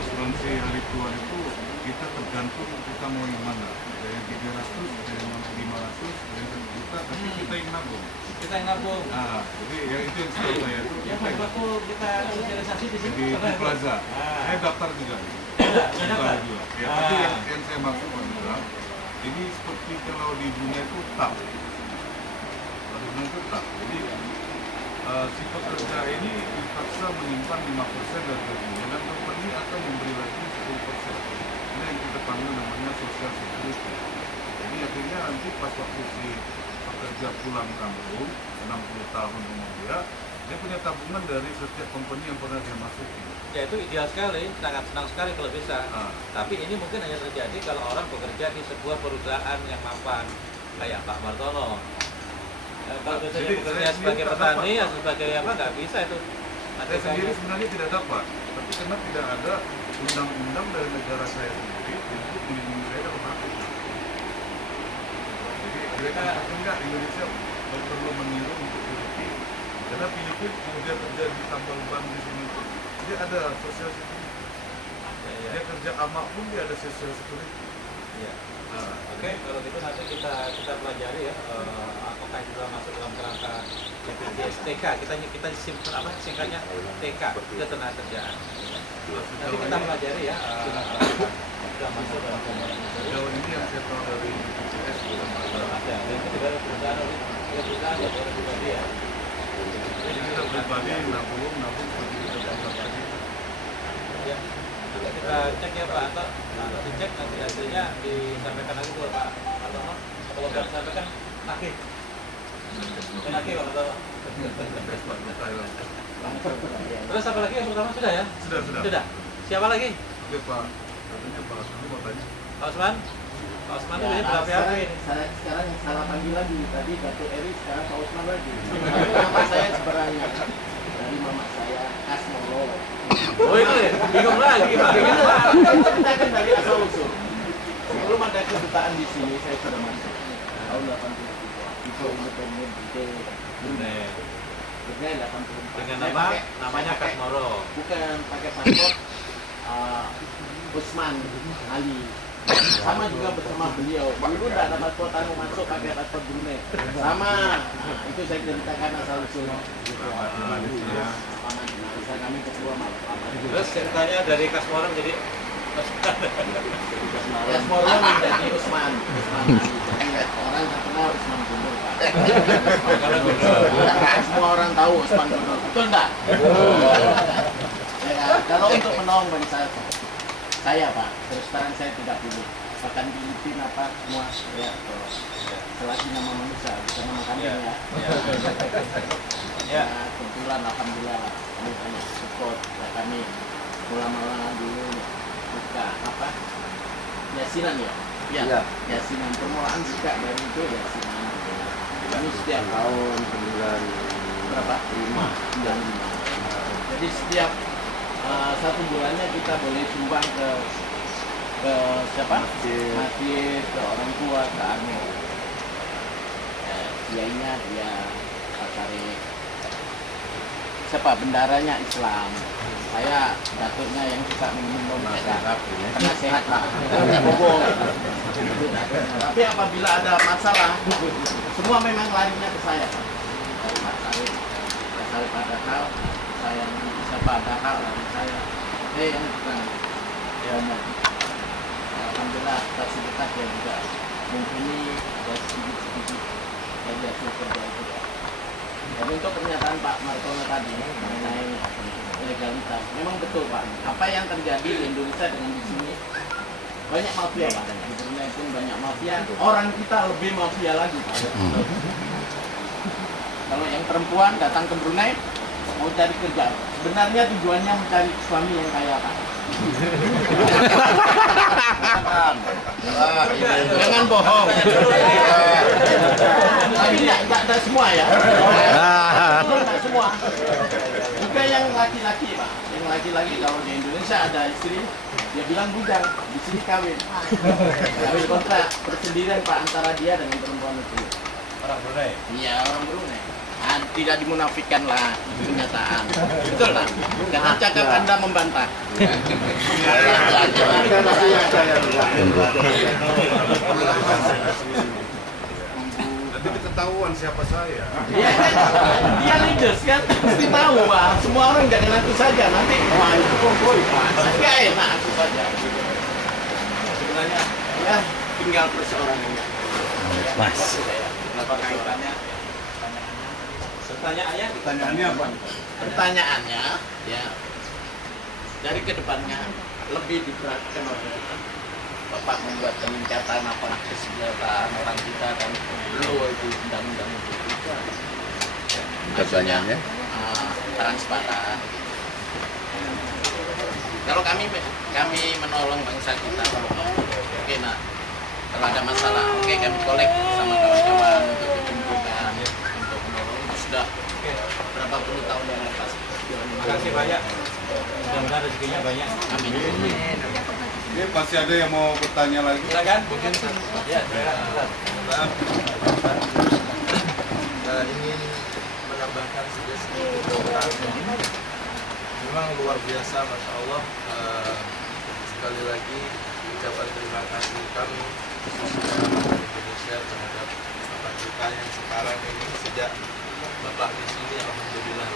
Asuransi hari tua itu kita tergantung kita mau yang mana. Dari 300, dari 500, dari 1 juta, tapi kita yang nabung. Kita yang nabung. Nah, jadi ya itu yang setahu saya itu. Yang waktu kita sosialisasi di sini. Di Plaza. Saya daftar juga. Daftar juga. Ya, tapi yang saya maksud adalah ini seperti kalau di dunia itu tak. Kalau di itu tak. Jadi si pekerja ini dipaksa menyimpan 5% dari gajinya dan company akan memberi lagi 10%. Ini yang kita panggil namanya social security. Jadi akhirnya nanti pas waktu si pekerja pulang kampung 60 tahun umur dia punya tabungan dari setiap company yang pernah dia masuki. Ya itu ideal sekali, sangat senang sekali kalau bisa. Tapi ini mungkin hanya terjadi kalau orang bekerja di sebuah perusahaan yang mapan kayak Pak Martono. Kalau biasanya bekerja sebagai petani atau sebagai apa nggak bisa itu. Saya sendiri sebenarnya tidak dapat, tapi karena tidak ada undang-undang dari negara saya sendiri untuk melindungi saya dalam hal itu. Jadi mereka enggak Indonesia perlu meniru untuk Filipina. Karena Filipina kemudian kerja di tambang ban di sini, dia ada social security. Dia kerja amak pun dia ada social security. Iya. Oke, kalau gitu nanti kita pelajari ya apakah itu masuk dalam kerangka BPJS TK. Kita simpan apa singkatnya TK, ketenagakerjaan. Nanti kita pelajari ya sudah masuk dalam komponen itu. Jauh ini yang saya tahu dari BPJS belum ada. Dan ketika ada perusahaan ya pribadi ya. Jadi kita pribadi nabung seperti kita pribadi. Ya. Kita cek ya Pak Anto, nanti cek nanti hasilnya disampaikan lagi ke Pak Martono. Kalau nggak disampaikan, nagih Pak Martono. Terus apa lagi yang pertama sudah ya? Sudah. Siapa lagi? Oke Pak, katanya Pak Osman mau tanya. Pak Osman? Pak Osman itu berapa hari ini? Sekarang yang salah panggil lagi, tadi Dato' Eri, sekarang Pak Osman lagi. Nama saya sebenarnya dari mama saya, Kasmoro. Oh itu ya? Bingung lagi Pak. Kita kan dari asal usul. Sebelum ada kedutaan di sini, saya sudah masuk. Tahun 83. Itu independen di Brunei. Brunei 84. Dengan namanya Kasmoro. Bukan pakai paspor Usman Ali. Sama juga bersama beliau. Dulu tidak dapat kuota masuk pakai paspor Brunei. Sama. Itu saya ceritakan asal usulnya. Bisa kami ketua malam. Terus ceritanya dari Kasmoron jadi Kasmoron menjadi Usman. Jadi orang tak kenal Usman Gundul, Pak. Semua orang tahu Usman Gundul. Betul enggak? Ya, kalau untuk menolong bangsa saya, Pak, terus terang saya tidak pilih. Bahkan Filipin apa semua ya, selagi nama manusia, bukan nama kambing ya. Ya, kebetulan alhamdulillah kami banyak support. Ya, kami mula-mula dulu buka apa? Yasinan ya? Ya. Yasinan permulaan buka dari itu yasinan. Kami setiap tahun 9 berapa? 5. Jadi setiap 1 bulannya kita boleh sumbang ke siapa? Masjid, ke orang tua, ke anu. Kiainya dia cari siapa? Bendaranya Islam. Saya datuknya yang suka minum karena sehat lah. Tapi apabila ada masalah, semua memang larinya ke saya. Pak Salih pada hal saya siapa ada hal dari saya. Yang bukan. Ya, alhamdulillah fasilitas dia juga mumpuni dan sedikit-sedikit jadi hasil kerja juga. Dan untuk pernyataan Pak Martono tadi mengenai legalitas, memang betul Pak. Apa yang terjadi di Indonesia dengan di sini banyak mafia Pak. Di Brunei pun banyak mafia. Orang kita lebih mafia lagi Pak. Kalau yang perempuan datang ke Brunei mau cari kerja, sebenarnya tujuannya mencari suami yang kaya Pak. Jangan bohong. Tapi tidak semua ya. Tidak semua. Juga yang laki-laki Pak. Yang laki-laki kalau di Indonesia ada istri, dia bilang bujang, di sini kawin. Kawin kontrak persendirian Pak antara dia dengan perempuan itu. orang Brunei. Iya orang Brunei. Tidak dimunafikan lah kenyataan. Betul lah. Jangan cakap Anda membantah. Nanti ketahuan siapa saya. Dia leaders kan, mesti tahu Pak. Semua orang jangan aku saja. Nanti wah itu kongkoi Pak. Enggak enak aku saja. Sebenarnya ya tinggal perseorangannya. Mas. Kenapa kaitannya? Pertanyaannya apa? Pertanyaannya ya dari kedepannya lebih diperhatikan oleh kita. Bapak membuat peningkatan apa kesejahteraan orang kita dan perlu itu undang-undang itu. Pertanyaannya? Transparan. Kalau kami menolong bangsa kita, oke nah kalau ada masalah, oke kami kolek sama kawan-kawan untuk dikumpulkan untuk menolong. Sudah berapa puluh tahun yang lepas. Terima kasih banyak. Mudah-mudahan rezekinya banyak. Amin. Ini pasti ada yang mau bertanya lagi. Silakan. Mungkin ya, silakan. Ingin menambahkan sedikit keterangan. Memang luar biasa, Masya Allah. Sekali lagi ucapan terima kasih kami khususnya Indonesia terhadap Bapak kita yang sekarang ini sejak Bapak di sini, alhamdulillah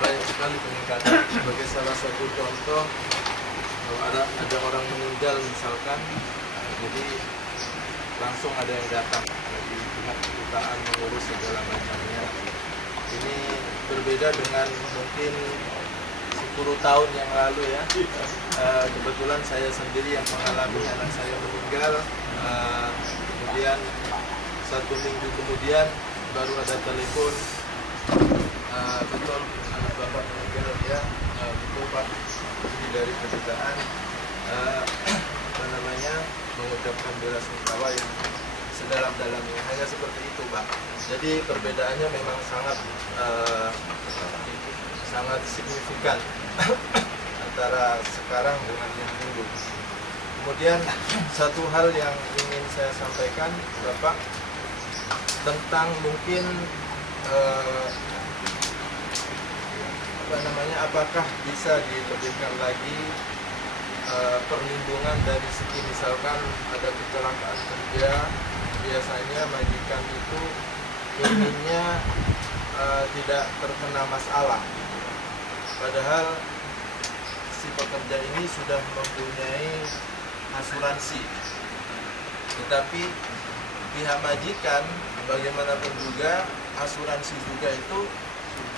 banyak sekali peningkatan. Sebagai salah satu contoh, kalau ada orang meninggal misalkan, jadi langsung ada yang datang dari pihak kedutaan mengurus segala macamnya. Ini berbeda dengan mungkin 10 tahun yang lalu ya. Kebetulan saya sendiri yang mengalami anak saya meninggal, kemudian 1 minggu kemudian baru ada telepon, betul anak bapak meninggal ya, betul Pak, ini dari kedutaan mengucapkan bela sungkawa yang sedalam-dalamnya, hanya seperti itu Pak. Jadi perbedaannya memang sangat signifikan antara sekarang dengan yang dulu. Kemudian satu hal yang ingin saya sampaikan Bapak tentang mungkin apakah bisa dilebihkan lagi perlindungan dari segi misalkan ada kecelakaan kerja, biasanya majikan itu inginnya tidak terkena masalah, padahal si pekerja ini sudah mempunyai asuransi, tetapi pihak majikan bagaimanapun juga asuransi juga itu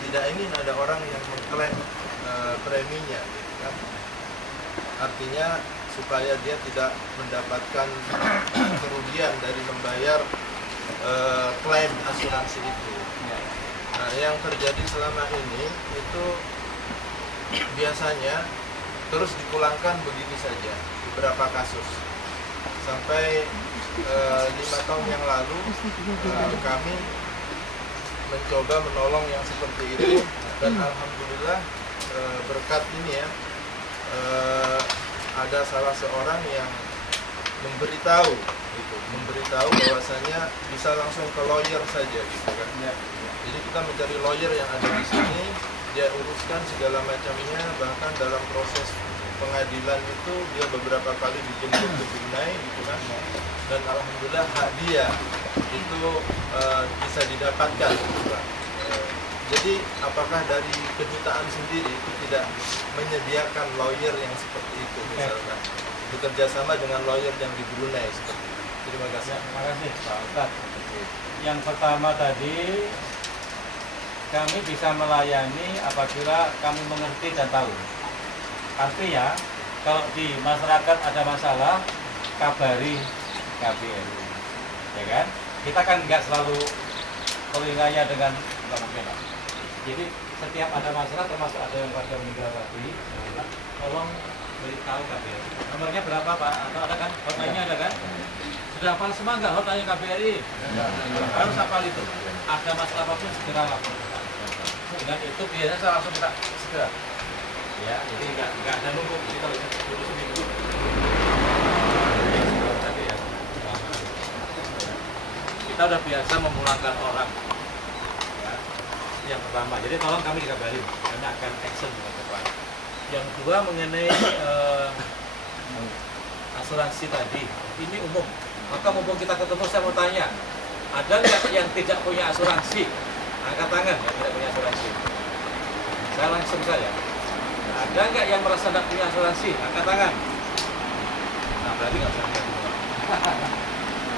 tidak ingin ada orang yang mengklaim preminya, kan? Artinya supaya dia tidak mendapatkan kerugian dari membayar klaim asuransi itu. Nah, yang terjadi selama ini itu biasanya terus dipulangkan begitu saja, beberapa kasus. Sampai 5 tahun yang lalu kami mencoba menolong yang seperti itu, dan alhamdulillah berkat ini ya, ada salah seorang yang memberitahu bahwasanya bisa langsung ke lawyer saja gitu kan. Jadi kita mencari lawyer yang ada di sini, dia uruskan segala macamnya, bahkan dalam proses pengadilan itu dia beberapa kali dijemput ke Brunei gitu kan, dan alhamdulillah hak dia itu bisa didapatkan gitu kan. Jadi apakah dari kedutaan sendiri itu tidak menyediakan lawyer yang seperti itu, misalkan bekerja sama dengan lawyer yang di Brunei seperti itu. Terima kasih. Ya, terima kasih Pak Ustaz. Yang pertama tadi, kami bisa melayani apabila kami mengerti dan tahu. Artinya, kalau di masyarakat ada masalah, kabari KBRI, ya kan? Kita kan nggak selalu telinganya dengan mungkin. Jadi setiap ada masalah, termasuk ada yang pada meninggal tadi, tolong beritahu KBRI. Nomornya berapa Pak? Atau ada kan? Hotline-nya ada kan? Sudah hafal semua nggak hotline KBRI? Harus hafal itu. Ada masalah apapun segera lapor. Dengan itu biasanya saya langsung minta segera. Ya, jadi nggak ada nunggu. Jadi kalau dulu seminggu. Tadi ya. Kita udah biasa memulangkan orang. Ya. Yang pertama, jadi tolong kami dikabarin, kami akan action ke depan. Yang kedua mengenai asuransi tadi, ini umum. Maka mumpung kita ketemu, saya mau tanya, ada nggak yang tidak punya asuransi? Angkat tangan yang tidak punya asuransi. Saya langsung saja. Ada nggak yang merasa tidak punya asuransi? Angkat tangan. Nah, berarti nggak usah angkat.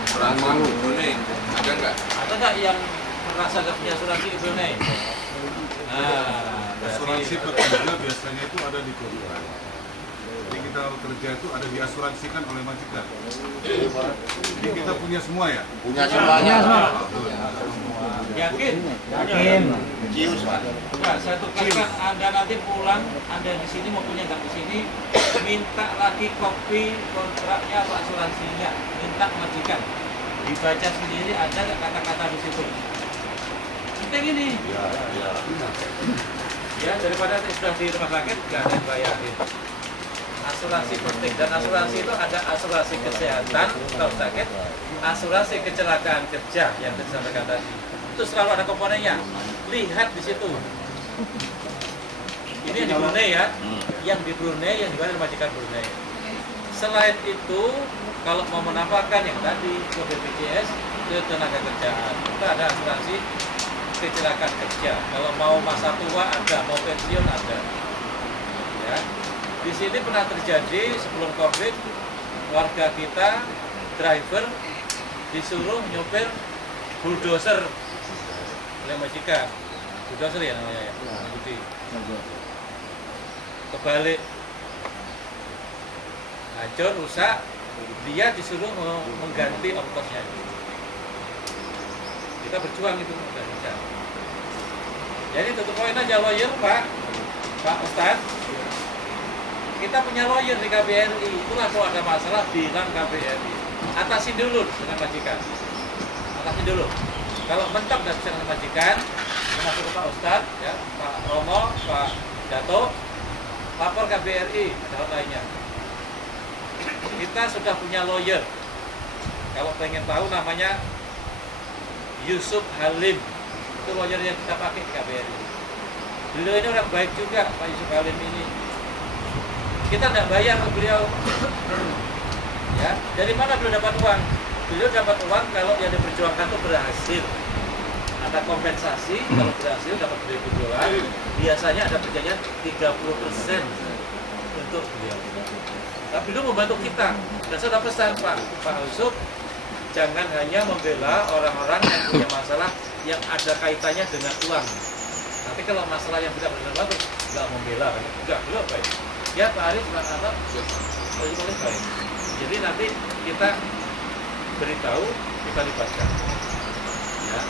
Asuransi Brunei, ada nggak? Ada nggak yang merasa tidak punya asuransi di Brunei? Nah, Asuransi pekerja biasanya itu ada di kelurahan. Jadi kita kerja itu ada diasuransikan oleh majikan. Jadi kita punya semua ya? Punya semuanya. Yakin? Yakin. Cius Pak. Nah, saya tukarkan Anda nanti pulang, Anda di sini maupun yang nggak di sini, minta lagi kopi kontraknya atau asuransinya, minta majikan. Dibaca sendiri, ada nggak kata-kata di situ? Penting ini. Ya, daripada sudah di rumah sakit, nggak ada yang bayarin. Asuransi penting, dan asuransi itu ada asuransi kesehatan kalau sakit, asuransi kecelakaan kerja yang disampaikan tadi. Itu selalu ada komponennya. Lihat di situ. Ini yang di Brunei ya, yang di Brunei, yang dibayar majikan Brunei. Selain itu, kalau mau menambahkan yang tadi ke BPJS, ke tenaga kerjaan, kita ada asuransi kecelakaan kerja. Kalau mau masa tua ada, mau pensiun ada. Ya. Di sini pernah terjadi sebelum COVID, warga kita driver disuruh nyopir bulldozer oleh majikan. Bulldozer ya namanya ya. Budi. Kebalik, hancur, rusak, dia disuruh mengganti ongkosnya. Kita berjuang itu udah bisa. Jadi tutup poin aja lawyer Pak Ustadz. Kita punya lawyer di KBRI. Itulah kalau ada masalah bilang KBRI. Atasin dulu dengan majikan. Atasin dulu. Kalau mentok dan bisa dengan majikan, masuk ke Pak Ustadz, ya, Pak Romo, Pak Dato, lapor KBRI, ada hotline-nya. Kita sudah punya lawyer. Kalau pengen tahu namanya Yusuf Halim, itu lawyer yang kita pakai di KBRI. Beliau ini orang baik juga, Pak Yusuf Halim ini. kita tidak bayar ke beliau. Ya, dari mana beliau dapat uang? Beliau dapat uang kalau yang diperjuangkan itu berhasil. Ada kompensasi kalau berhasil dapat 1.000 dolar. Biasanya ada perjanjian 30% untuk beliau. Tapi beliau membantu kita. Dan saya dapat pesan Pak Yusuf, jangan hanya membela orang-orang yang punya masalah yang ada kaitannya dengan uang. Tapi kalau masalah yang tidak benar bagus, nggak membela, enggak, beliau baik. Ya Pak Arif, Pak Anto, boleh baik. Jadi nanti kita beritahu, kita libatkan. Ya.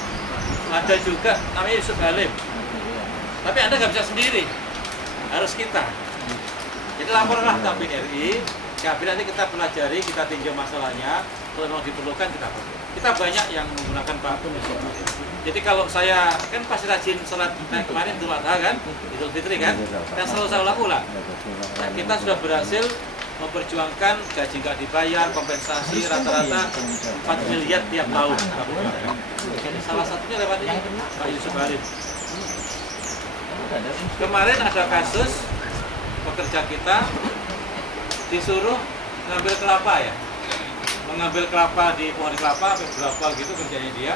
Ada juga namanya Yusuf Halim. Tapi Anda nggak bisa sendiri, harus kita. Jadi laporlah Kabin RI, Kabin nanti kita pelajari, kita tinjau masalahnya. Kalau memang diperlukan kita banyak yang menggunakan Pak Yusuf Halim. Jadi kalau saya kan pasti rajin sholat kemarin Idul Adha kan, Idul Fitri kan, dan selalu saya ulang-ulang. Nah, kita sudah berhasil memperjuangkan gaji nggak dibayar, kompensasi rata-rata 4 miliar tiap tahun. Jadi salah satunya lewat ini Pak Yusuf Halim. Kemarin ada kasus pekerja kita disuruh ngambil kelapa ya, mengambil kelapa di pohon kelapa, berapa gitu kerjanya dia,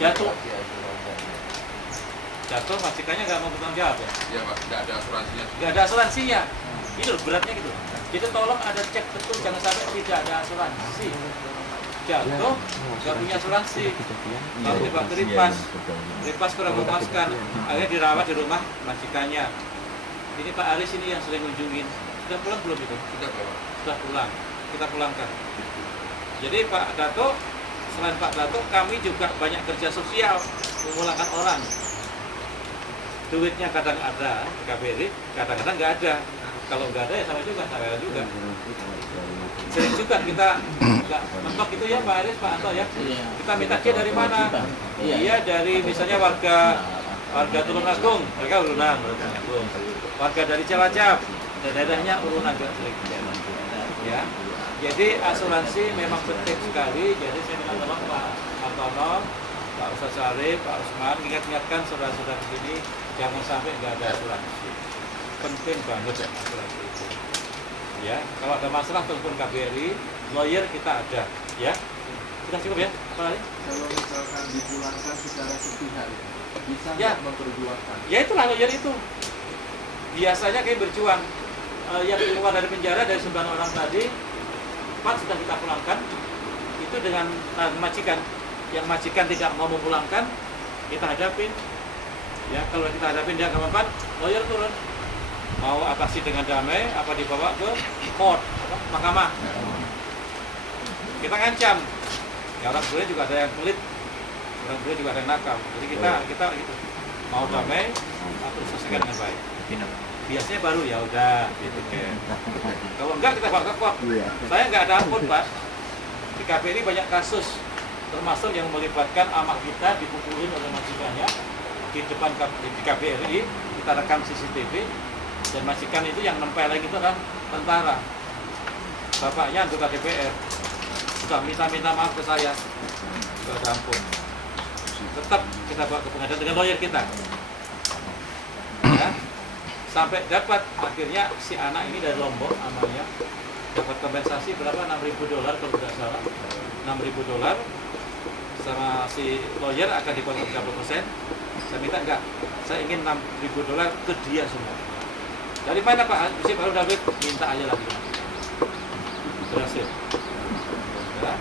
jatuh, majikannya nggak mau bertanggung jawab ya? Iya Pak, nggak ada asuransinya. Nggak ada asuransinya, itu beratnya gitu. Jadi tolong ada cek betul, jangan sampai tidak ada asuransi. Jatuh, nggak punya asuransi. Kalau tiba ripas kurang memuaskan, akhirnya dirawat di rumah majikannya. Ini Pak Aris ini yang sering ngunjungin. Sudah pulang belum itu? Sudah pulang. Kita pulangkan. Jadi Pak Dato, selain Pak Dato, kami juga banyak kerja sosial, memulangkan orang. Duitnya kadang ada di KBRI, kadang-kadang nggak ada. Kalau nggak ada ya sama juga, saya juga. Sering juga kita nggak mentok itu ya Pak Aris, Pak Anto ya. Kita minta dia dari mana? Iya dari misalnya warga Tulungagung, mereka urunan Tulungagung. Warga dari Cilacap, daerahnya urunan juga sering. Ya. Jadi asuransi memang penting sekali. Jadi saya minta tolong Pak Antono, Pak Ustaz Syarif, Pak Usman, ingatkan saudara-saudara sini jangan sampai nggak ada asuransi. Penting banget ya asuransi itu. Ya, kalau ada masalah telepon KBRI, lawyer kita ada. Ya, sudah cukup ya? Apa lagi? Kalau misalkan dipulangkan secara sepihak, bisa ya memperjuangkan. Ya itulah lawyer itu. Biasanya kayak berjuang. Yang keluar dari penjara dari 9 orang tadi, 4 sudah kita pulangkan. Itu dengan majikan. Yang majikan tidak mau memulangkan, kita hadapin. Ya, kalau kita hadapin dia nggak mempan, lawyer turun. Mau atasi dengan damai, apa dibawa ke court, mahkamah. Kita ngancam. Ya, orang boleh juga ada yang pelit, orang boleh juga ada yang nakal. Jadi kita gitu. Mau damai, atau selesaikan dengan baik. Biasanya baru ya udah gitu kan. Kalau enggak kita bawa ke court. Saya nggak ada ampun Pak. Di KBRI banyak kasus, termasuk yang melibatkan amak kita dipukulin oleh majikannya di depan di KBRI. Kita rekam CCTV. Dan majikan itu yang nempel itu adalah tentara. Bapaknya anggota DPR. Sudah minta maaf ke saya. Sudah ada ampun. Tetap kita bawa ke pengadilan dengan lawyer kita. Ya. Sampai dapat akhirnya si anak ini dari Lombok namanya dapat kompensasi berapa? $6.000 kalau tidak salah. $6.000 sama si lawyer akan dipotong 30%. Saya minta enggak. Saya ingin $6.000 ke dia semua. Dari mana Pak? Yusuf Harun David minta aja lagi. Berhasil. Ya.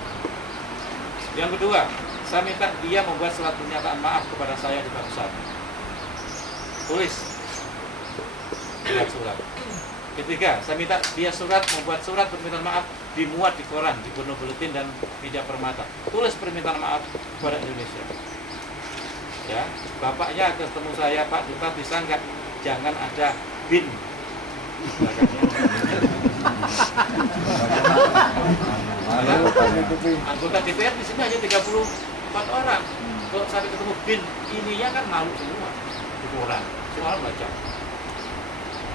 Yang kedua, saya minta dia membuat surat pernyataan maaf kepada saya di pusat. Tulis. Surat. Ketiga, saya minta dia membuat surat permintaan maaf dimuat di koran, di Gunung Buletin dan Media Permata. Tulis permintaan maaf kepada Indonesia. Ya, bapaknya ketemu saya, Pak Duta bisa nggak? Jangan ada bin. Anggota DPR di sini hanya 34 orang. Kalau sampai ketemu bin, ininya kan malu semua di koran. Semua orang baca.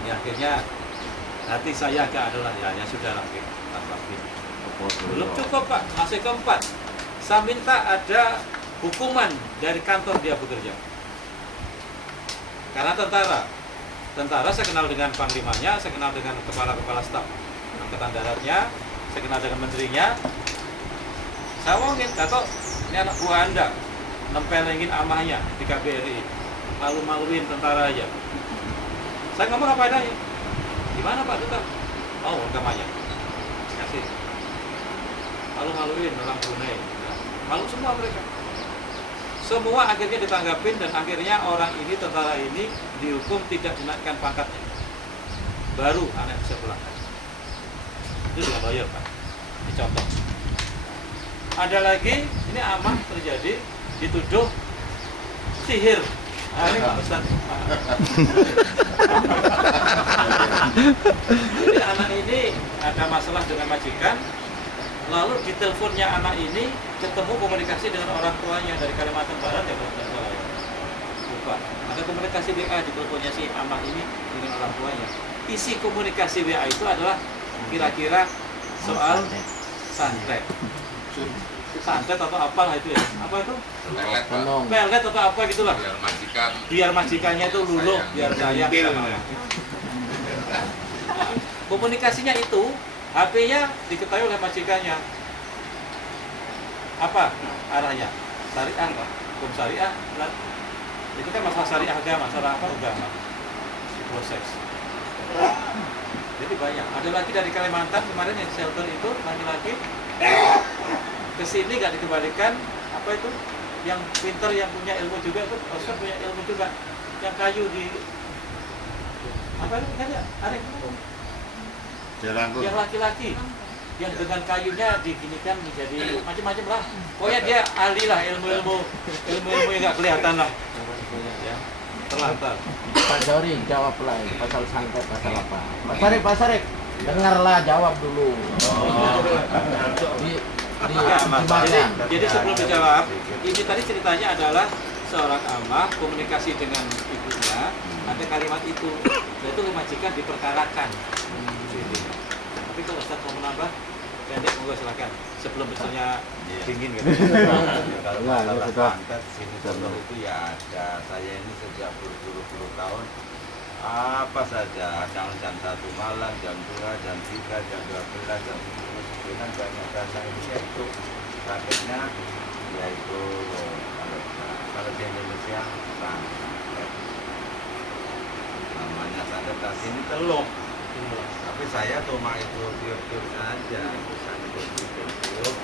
Ya akhirnya hati saya agak adalah ya sudah lagi tanpa bin. Belum cukup Pak, masih keempat. Saya minta ada hukuman dari kantor dia bekerja. Karena tentara. Tentara saya kenal dengan panglimanya, saya kenal dengan kepala-kepala staf angkatan daratnya, saya kenal dengan menterinya. Saya ngomongin, Dato, ini anak buah Anda nempelengin amahnya di KBRI, malu-maluin tentara aja. Saya ngomong apa adanya. Gimana Pak Duta? Oh, rekamannya. Kasih. Malu-maluin dalam Brunei. Malu semua mereka. Semua akhirnya ditanggapin dan akhirnya orang ini, tentara ini dihukum tidak dinaikkan pangkatnya. Baru anak bisa pulang. Itu juga lawyer Pak. Ini contoh. Ada lagi, ini amah terjadi dituduh sihir. Nah, ini Pak Ustaz. Jadi anak ini ada masalah dengan majikan, lalu di teleponnya anak ini ketemu komunikasi dengan orang tuanya dari Kalimantan Barat ya Pak Ustaz. Lupa. Ada komunikasi WA di teleponnya si amah ini dengan orang tuanya. Isi komunikasi WA itu adalah kira-kira soal santet. Santet atau apa itu ya? Apa itu? Pelet atau apa gitulah. Biar majikannya itu luluh, biar sayang sama. Komunikasinya itu, HP-nya diketahui oleh majikannya. Apa arahnya? Syariah Pak? Hukum syariah. Itu kan masalah syariah agama, masalah apa agama? Proses. Jadi banyak. Ada lagi dari Kalimantan kemarin yang shelter itu laki-laki kesini nggak dikembalikan, apa itu yang pinter, yang punya ilmu juga, itu Ustaz punya ilmu juga, yang kayu di apa itu kan ya, ada yang laki-laki yang dengan kayunya diginikan menjadi macam-macam lah, pokoknya dia ahli lah, ilmu yang nggak kelihatan lah ya, terlantar. Pak Jori jawablah pasal santet pasal apa? Pak Sarip dengarlah, jawab dulu. Jadi sebelum dijawab, ini tadi ceritanya adalah seorang amah komunikasi dengan ibunya, ada kalimat itu, yaitu majikan diperkarakan. Tapi kalau Ustaz mau menambah, pendek monggo silakan. Sebelum misalnya dingin gitu. Kalau masalah santet sini contoh itu ya ada, saya ini sejak berpuluh-puluh tahun apa saja, jam 1 malam, jam 2, jam 3, jam 12, jam 10, dengan banyak bahasa ini yaitu prakteknya yaitu kalau di Indonesia santet, namanya santet di sini teluk, tapi saya cuma itu tiup-tiup saja, itu santet tiup-tiup,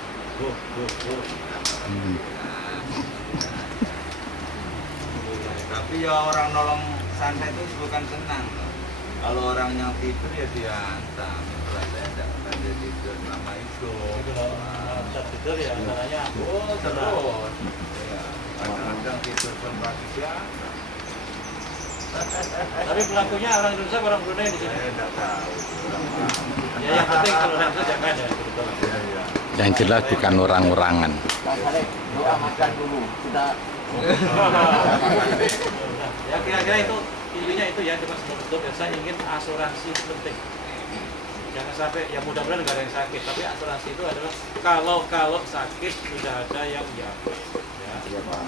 tapi ya orang nolong santet itu bukan senang. Kalau orang yang tidur ya dihantam. Kalau saya tidak pernah tidur nama itu. Kalau tidur ya caranya terus. Ya, kadang-kadang tidur pun pagi biasa. Tapi pelakunya orang Indonesia, orang Brunei di sini. Saya tidak tahu. Ya yang penting kalau Indonesia jangan ya. Yang jelas bukan orang-orangan. Pak Sarip, doa makan dulu. Sudah. Ya kira-kira itu intinya itu ya, cuma betul ya, saya ingin asuransi itu penting. Jangan sampai, ya mudah-mudahan nggak ada yang sakit, tapi asuransi itu adalah kalau sakit sudah ada yang jaga ya.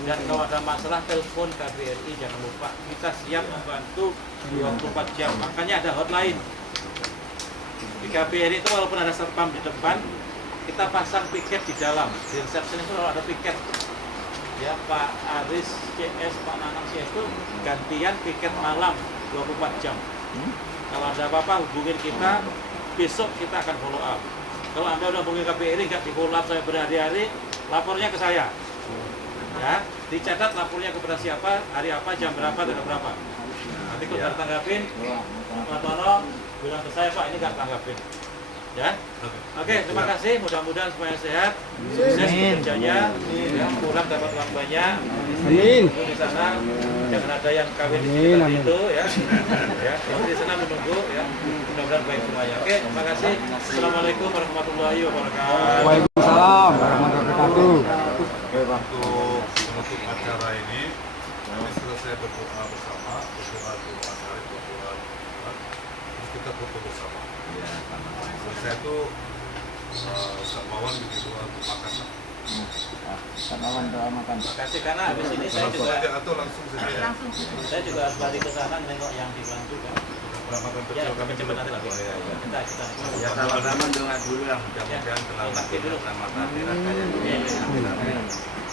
Dan kalau ada masalah telepon KBRI, jangan lupa kita siap membantu 24 jam, makanya ada hotline di KBRI itu. Walaupun ada satpam di depan, kita pasang piket di dalam, di resepsi itu kalau ada piket ya, Pak Aris CS, Pak Nanang CS itu gantian piket malam 24 jam. Kalau ada apa-apa hubungin kita, besok kita akan follow up. Kalau Anda udah hubungi KBRI nggak di follow up saya berhari-hari, lapornya ke saya ya, dicatat lapornya kepada siapa, hari apa, jam berapa, tanggal berapa. Nanti kalau nggak tanggapin, Pak Tono bilang ke saya, Pak ini nggak tanggapin ya. Oke, terima kasih, mudah-mudahan semuanya sehat, sukses bekerjanya ya, pulang dapat uang banyak. Amin. Di sana jangan ada yang kawin di sini tadi itu ya. Ya, di sana menunggu ya. Mudah-mudahan baik semuanya. Oke, terima kasih. Assalamualaikum warahmatullahi wabarakatuh. Waalaikumsalam warahmatullahi wabarakatuh. Untuk acara ini selesai berdoa bersama, berdoa terus kita foto bersama. Saya tuh Ustaz Mawan bikin doa untuk makan. Kawan doa makan. Terima kasih karena habis ini saya juga atau langsung saja. saya juga harus balik ke sana nengok yang di Bang juga. Ya, kami cepat nanti lagi. Kita. Ya sama-sama doa dulu lah, mudah-mudahan selamat hidup, selamat akhirat kayak gini.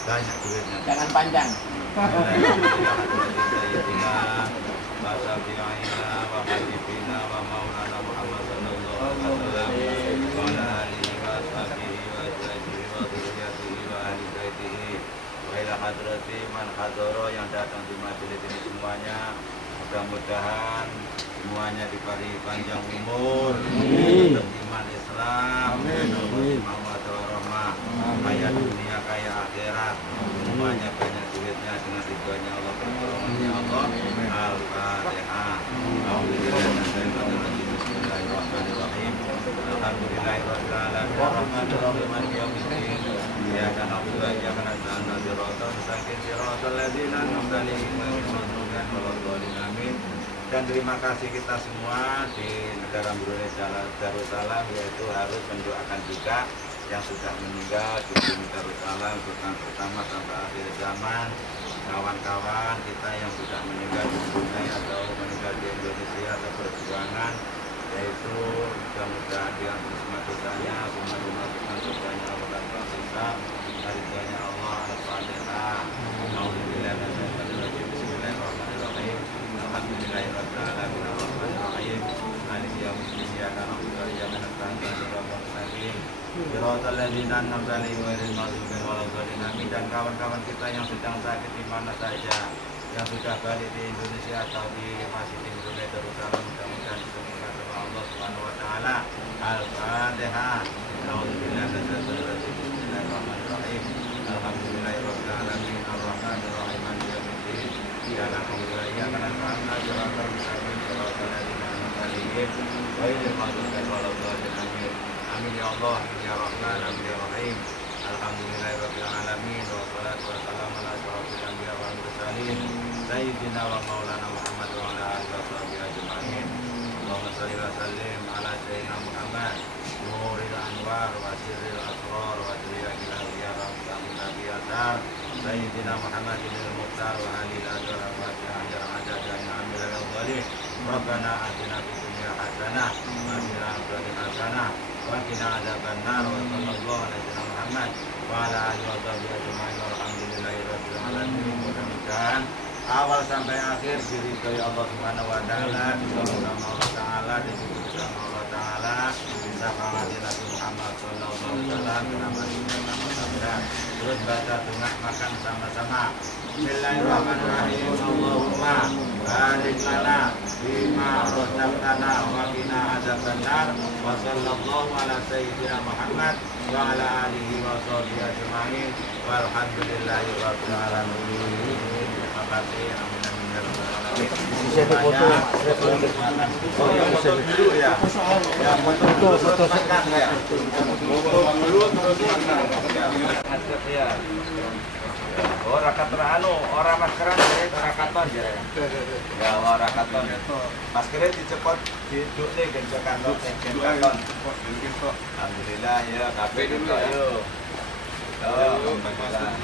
Banyak duitnya. Jangan panjang. Bahasa bi'aina wa habibina wa maulana Muhammad sallallahu alaihi wasallam wa ala alihi wa ashabihi wa ajaihi wa dhurriyyatihi wa ahli baitihi wa ila hadrati man hadara yang datang di majelis ini semuanya, mudah-mudahan semuanya diberi panjang umur, iman Islam, Muhammad warahmah, kaya dunia kaya akhirat, semuanya banyak duitnya dengan ridhonya Allah, pertolongannya Allah. Al-Fatihah. Bismillahirrahmanirrahim. Alhamdulillahirabbil alamin. Arrahmanirrahim. Maliki yaumiddin. Iyyaka na'budu wa iyyaka nasta'in. Shiratal mustaqim. Shiratal ladzina an'amta 'alaihim ghairil maghdubi 'alaihim waladdallin. Amin. Dan terima kasih kita semua di negara Brunei Darussalam, yaitu harus mendoakan juga yang sudah meninggal di Bumi Darussalam sultan pertama sampai akhir zaman, kawan-kawan kita yang sudah meninggal di Brunei atau meninggal di Indonesia atau perjuangan, yaitu mudah-mudahan diampuni semua dosanya, semua dimasukkan dosanya Allah dan Rasulullah, ridhonya Allah. Al-Fatihah. Bismillahirrahmanirrahim. Alhamdulillahirabbil alamin. Arrahmanirrahim. Maliki yaumiddin. Iyyaka na'budu wa iyyaka nasta'in. Shiratal mustaqim. Shiratal ladzina an'amta 'alaihim ghairil maghdubi 'alaihim. Amin. Dan kawan-kawan kita yang sedang sakit di mana saja, yang sudah balik di Indonesia atau masih di Brunei Darussalam, mudah-mudahan disembuhkan oleh Allah Subhanahu wa taala. Al-Fatihah. Bismillahirrahmanirrahim. Alhamdulillahirabbil alamin. Arrahmanirrahim. Maliki yaumiddin. Iyyaka na'budu wa iyyaka nasta'in. Shiratal mustaqim. Shiratal ladzina an'amta 'alaihim ghairil maghdubi 'alaihim. Amin. Amin ya Allah, amin ya Rahman, amin ya Rahim. Alhamdulillahirabbil alamin. Wassalatu wassalamu ala asyrofil anbiya wal mursalin sayyidina wa maulana Muhammad wa ala alihi washabihi ajmain. Allahumma shalli wa sallim ala sayyidina Muhammad nuril anwar wa sirril asrar wa diriyakil awliya wa mutamin nabiyyatar sayyidina Muhammadin al-muqtar wa alil adhar wa ta'ajar adadana amil al-ghalih. Rabbana atina fid dunya hasanah wa fil akhirati hasanah wa qina adzabannar. Wa sallallahu alaihi wa Muhammad wa ala alihi wa sahbihi ajmain. Walhamdulillahirabbil alamin. Mudah-mudahan awal sampai akhir diridhoi Allah Subhanahu wa taala, ditolong sama Allah taala, dicukupi sama Allah taala, syafaat Nabi Muhammad sallallahu alaihi wasallam, nama. Terus baca doa makan sama-sama. Bismillahirrahmanirrahim. Allahumma barik lana bima razaqtana wa qina adzabannar. Wa sallallahu ala sayyidina Muhammad wa ala alihi wa sahbihi ajmain. Walhamdulillahi rabbil alamin. Terima kasih. Amin amin ya rabbal alamin. Bisa foto. Foto dulu ya. Ya foto terus makan ya. Foto dulu terus makan. Ya. Oh, rakaton ora maskeran jare rakaton jare. Ya, ora rakaton. Maskere dicepot didukne genjo kantor katon. Alhamdulillah ya, kabeh dulu ayo. Alhamdulillah.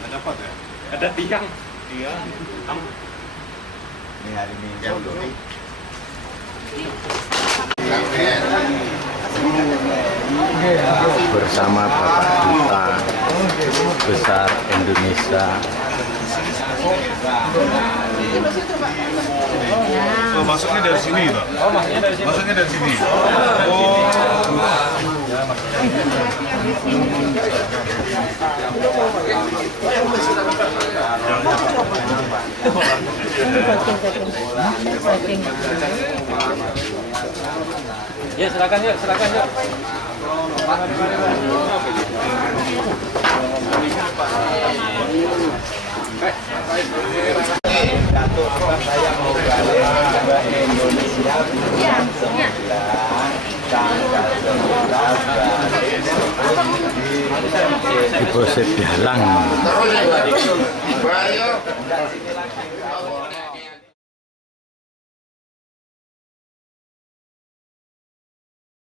Ada dapat ya? Ada tiang. Iya. Ini hari Minggu dulu. bersama Bapak Duta Besar Indonesia. Oh, masuknya dari sini, Pak? Oh, masuknya dari sini. Masuknya dari sini. Oh. Ya, silakan yuk, silakan yuk. Satu saya mau balik ke Indonesia bulan 9 tanggal 11 di Ibu Sedialang. Terus ya, Pak.